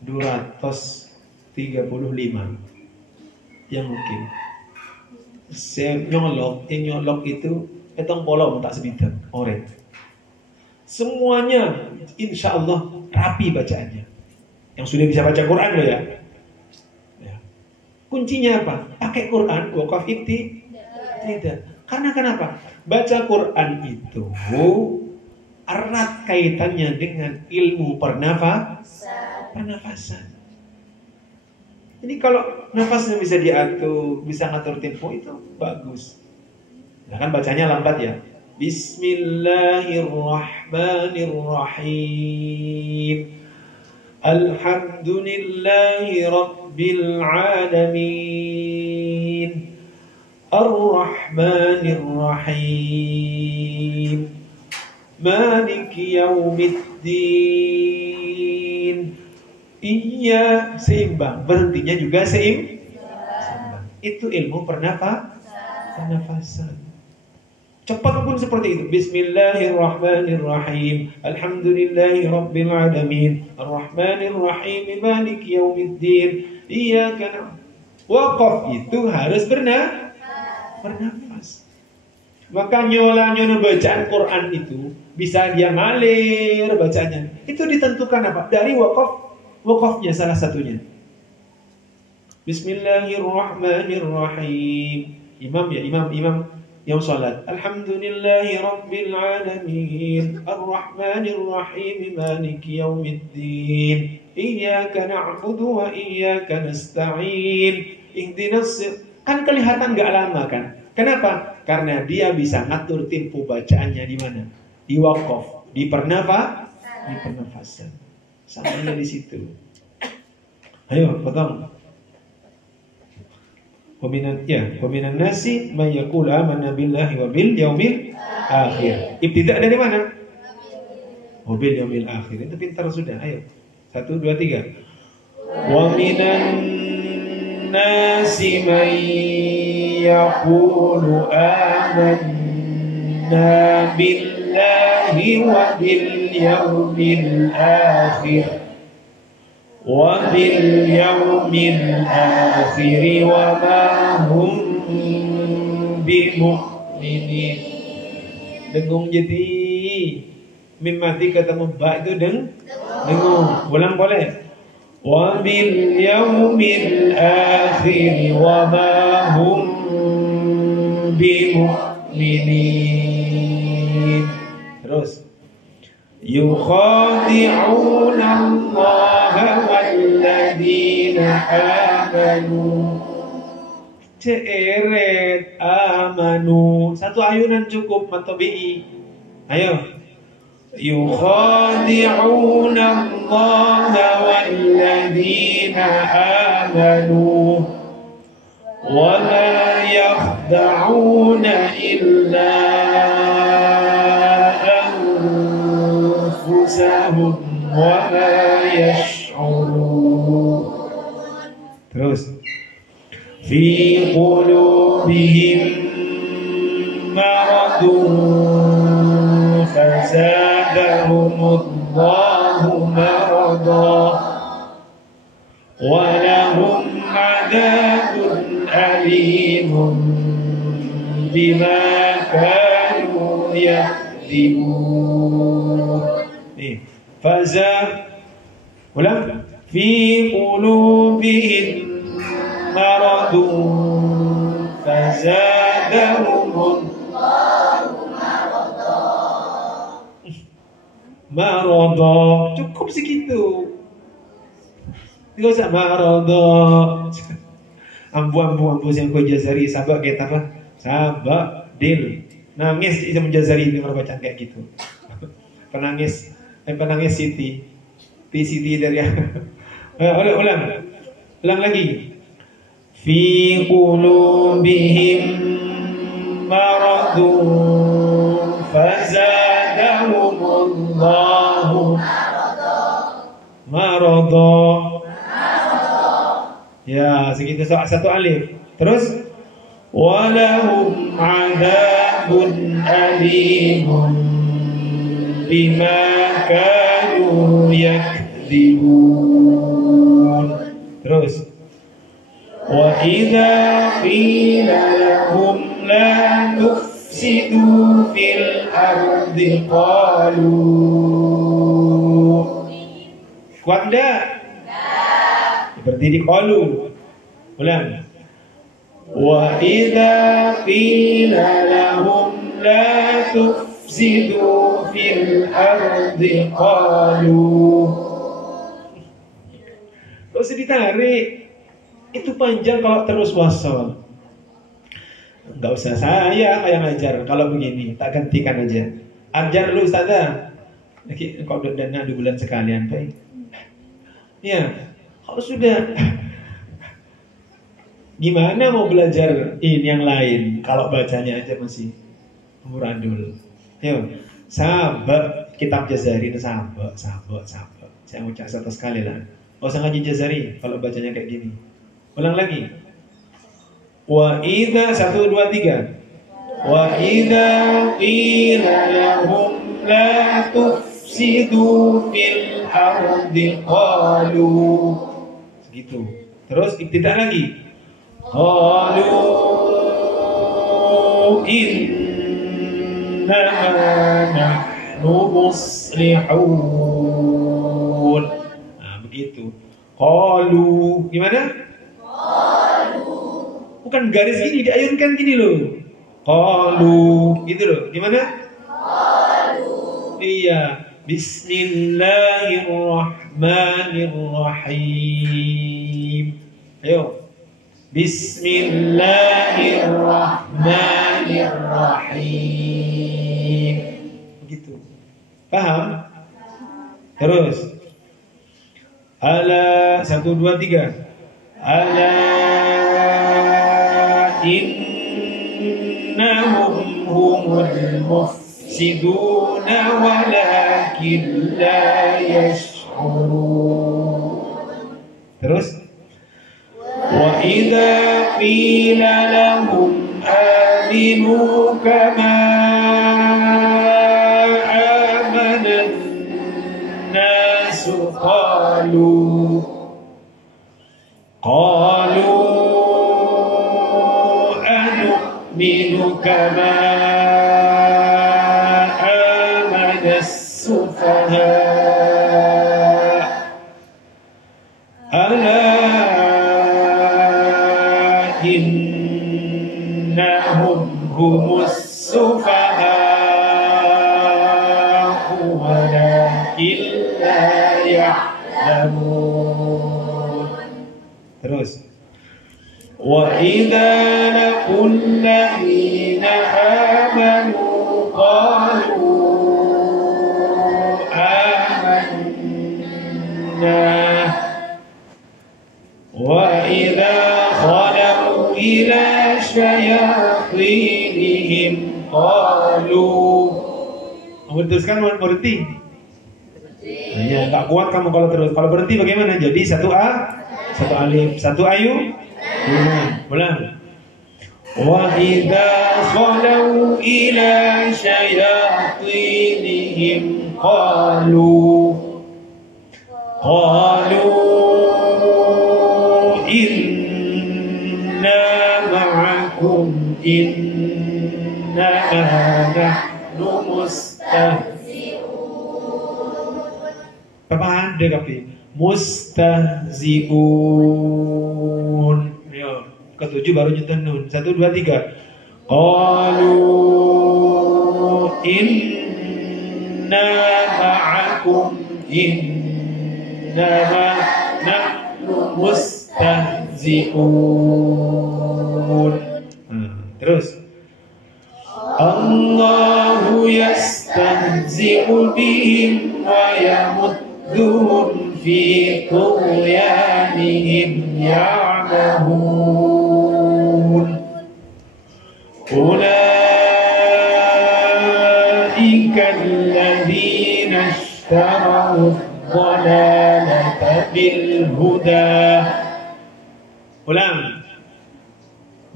235 yang mukim. Saya nyolok itu etong polong tak sebinten oren. Semuanya insya Allah rapi bacaannya. Yang sudah bisa baca Quran loh ya. Kuncinya apa? Pakai Quran, wakaf tidak. Karena kenapa? Baca Quran itu erat kaitannya dengan ilmu pernafasan. Jadi kalau nafasnya bisa diatur, bisa ngatur tempo, itu bagus. Nah kan bacanya lambat ya. Bismillahirrahmanirrahim. Alhamdulillahi Rabbil Alamin. Ar-Rahmanir-Rahim. Maliki Yaumiddin. Iya, seimbang. Berhentinya juga seimbang. Itu ilmu pernafasan. Cepat pun seperti itu. Bismillahirrahmanirrahim. Alhamdulillahi Rabbil Alamin. Ar-Rahmanir-Rahim. Maliki Yaumiddin. Iyyaka na'budu. Waqaf itu harus bernafas. Maka nyola bacaan Quran itu bisa dia ngalir bacanya. Itu ditentukan apa? Dari waqafnya salah satunya. Bismillahirrahmanirrahim. Imam yang salat. Alhamdulillahi Rabbil Alamin. Ar-Rahmanir-Rahim. Maliki Yaumiddin. Iyyaka na'budu wa iyyaka nasta'in. Ihdinas. Kan kelihatan gak lama kan? Kenapa? Karena dia bisa ngatur tempo bacaannya di mana? Di waqaf, di pernafasan. Samanya di situ. Ayo, potong. Waminan nasi may yaqulu amanna billahi wa bil yaumil akhir. Ibtidak dari mana? Wabil yaumil akhir. Itu pintar sudah. Ayo. 1, 2, 3. Waminan nasi may yaqulu amanna billahi wa bil yaumil akhir. وَبِالْيَوْمِ الْآخِرِ وَمَا هُمْ بِمُؤْمِنِينَ. Dengung jadi mim mati ketemu ba itu dengung. Ulang boleh. وَبِالْيَوْمِ الْآخِرِ وَمَا هُمْ بِمُؤْمِنِينَ. Terus يخادعون الله والذين آمنوا. Ceret amanu. Satu ayunan cukup matobi'i. Ayo. يخادعون الله والذين آمنوا وما يخدعون إلا أنفسهم وما يشعرون. Terus في قلوبهم مرض فزادهم الله مرضا ولهم عذاب أليم بما كانوا يكذبون. ulang. في قلوبهم مرض فزادهم Marodo, cukup segitu. Tidak usah marodo. Ambu yang kau jazari sabak kayak apa? Sabak dil. Nangis itu menjazari dengan bacaan kayak gitu. Penangis Siti. Siti dari ulang lagi. Fi qulubihim maradun fazadahumullahu marada. Ya, segitu satu alif. Terus walahum adabun alimun bima kanu yakdzibun. Terus wa idza qila lahum la tufsidu fil ardi qalu. Kuat enggak? berdiri qalu. Ulang. Wa idza qila lahum la tufsidu fil ardi qalu. Gak usah ditarik. Itu panjang kalau terus wasol. Gak usah saya yang ngajar. Kalau begini tak gantikan aja. Ajar lu Ustazah. Kok udah dana 2 bulan sekalian baik. Ya, kalau sudah gimana mau belajar ini yang lain kalau bacanya aja masih muradul. Ayo, sahabat kitab Jazari itu sahabat. Saya ucap satu sekali lah. Gak usah ngaji Jazari kalau bacanya kayak gini. Ulang lagi. Wa idza 1 2 3. Wa idza qila lahum la tufsidu fil ardi qalu. Segitu. Terus ibtidah lagi. Qalu innama nahnu muslihun. Nah, begitu. Qalu gimana? Qalu. Bukan garis gini, diayunkan gini loh. Qalu gitu loh. Gimana? Iya, Bismillahirrahmanirrahim. Ayo, Bismillahirrahmanirrahim. Begitu. Paham? Terus. Ala 1 2 3. Ala innahum humul mufsiduna walakin la yash'urun. Terus wa idza qila lahum aminu kama amana an-nasu qalu anu'minu kama innahum humus sufaha'u walakin la ya'lamun. Terus wa idza laqul ladina amanu qalu amanna wa idza khalu ila syayatinihim qalu. Mau teruskan mau berhenti? Iya, tak kuat kamu kalau terus. Kalau berhenti bagaimana? Jadi 1 A, 1 alif, 1 ayu. Ulang. Wa idza khalu ila syayatinihim qalu inna ma'akum innama nahnu mustahzi'un. Apa ada tapi mustahzi'un. Ayo, ke-7 baru nyentuh nun. 1 2 3. Qalu inna ma'akum innama nahnu mustahzi'un. Terus Allahu yastahzi'u bihim wa yamudduhum fi tughyanihim ya'mahun. Ulaika alladhina ishtaraw ad-dalalata bil huda. Ulang.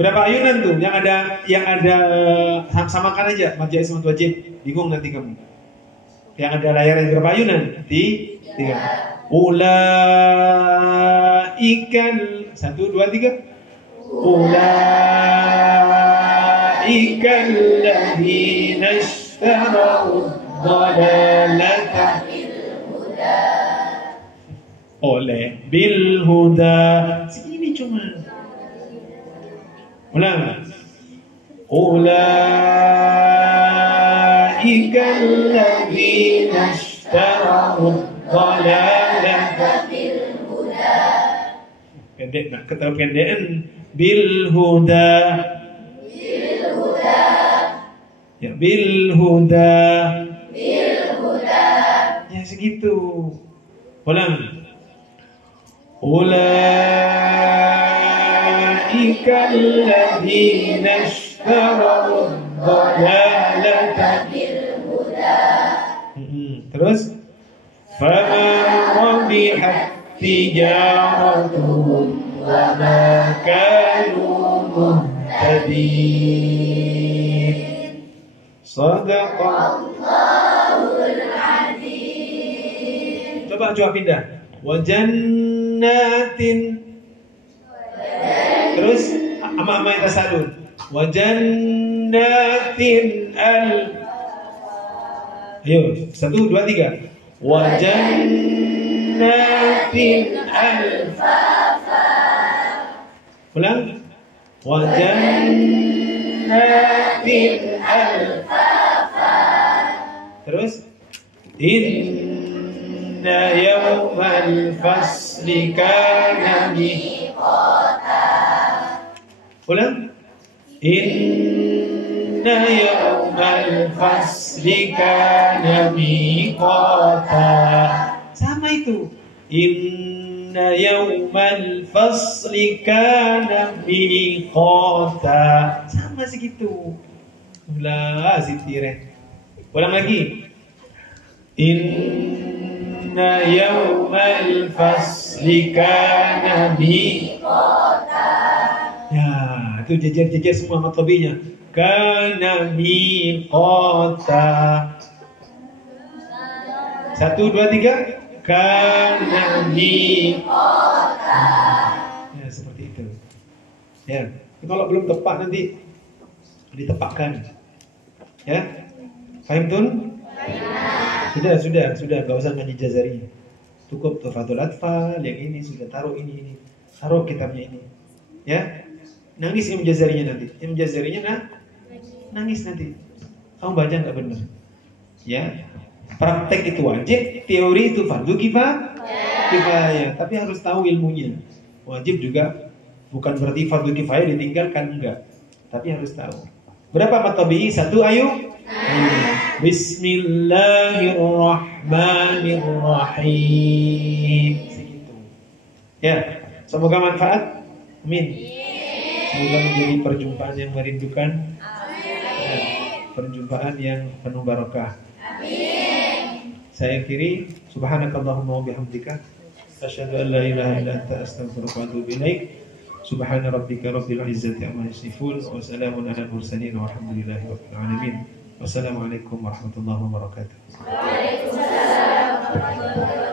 Berapa ayunan tuh? Yang ada samakan aja Majais sama wajib. Bingung nanti kamu. Yang ada layar yang berapa ayunan? 3. Ulaiikal 1 2 3. Ulaiikal ladzina ishtaraw ad-dalalata bil huda. oleh bil huda. Segini cuma. Ulang. Ulaika alladzina ishtaraw ad-dalalata bil huda. Pendek nak keterpendekan bil huda. Bil huda. Ya bil huda. Bil huda. Ya segitu. Ulang. Ulaika alladzina ishtaraw ad-dalalata bil huda. Terus fama rabihat tijaratuhum wa ma kanu muhtadin. Shadaqallahul azim. Coba pindah. Wa jannatin. Terus ama-ama yang tasalun. Wa jannatin Ayo, 1, 2, 3. Wa jannatin alfafa. Ulang. Wa jannatin alfafa. Terus inna yawmal fasli kana miqata. Ulang. Inna yawmal fasli kana miqata. Sama itu. Inna yawmal fasli kana miqata. Sama segitu. Ulah sitire. Ulang lagi. Inna yawmal fasli kana miqata. Ya, itu jejer-jejer semua matobinya. Kana miqata. 1, 2, 3. Kana miqata. Ya, seperti itu. Ya, kalau belum tepat nanti ditepakkan. Ya, paham tun? Sudah, gak usah ngaji jazari. Cukup Tuhfatul Atfal, yang ini sudah taruh ini. Taruh kitabnya ini. Ya, nangis Imam Jazarinya nanti. Imam Jazarinya nangis nanti. Kamu baca nggak benar? Ya, praktek itu wajib, teori itu fardu kifayah. Tapi harus tahu ilmunya. Wajib juga bukan berarti fardu kifayah ditinggalkan, enggak. Tapi harus tahu. Berapa matabi'i? 1, ayo. Bismillahirrahmanirrahim. Segitu. Ya, semoga manfaat. Amin. Semoga menjadi perjumpaan yang merindukan. Ya, perjumpaan yang penuh barokah. Amin. Saya akhiri. Subhanakallahumma wa bihamdika asyhadu an la ilaha illa anta astaghfiruka wa atubu ilaik. Subhana rabbika rabbil izzati amma yasifun wa salamun alal mursalin walhamdulillahi rabbil alamin. Wassalamualaikum warahmatullahi wabarakatuh. Waalaikumsalam warahmatullahi wabarakatuh.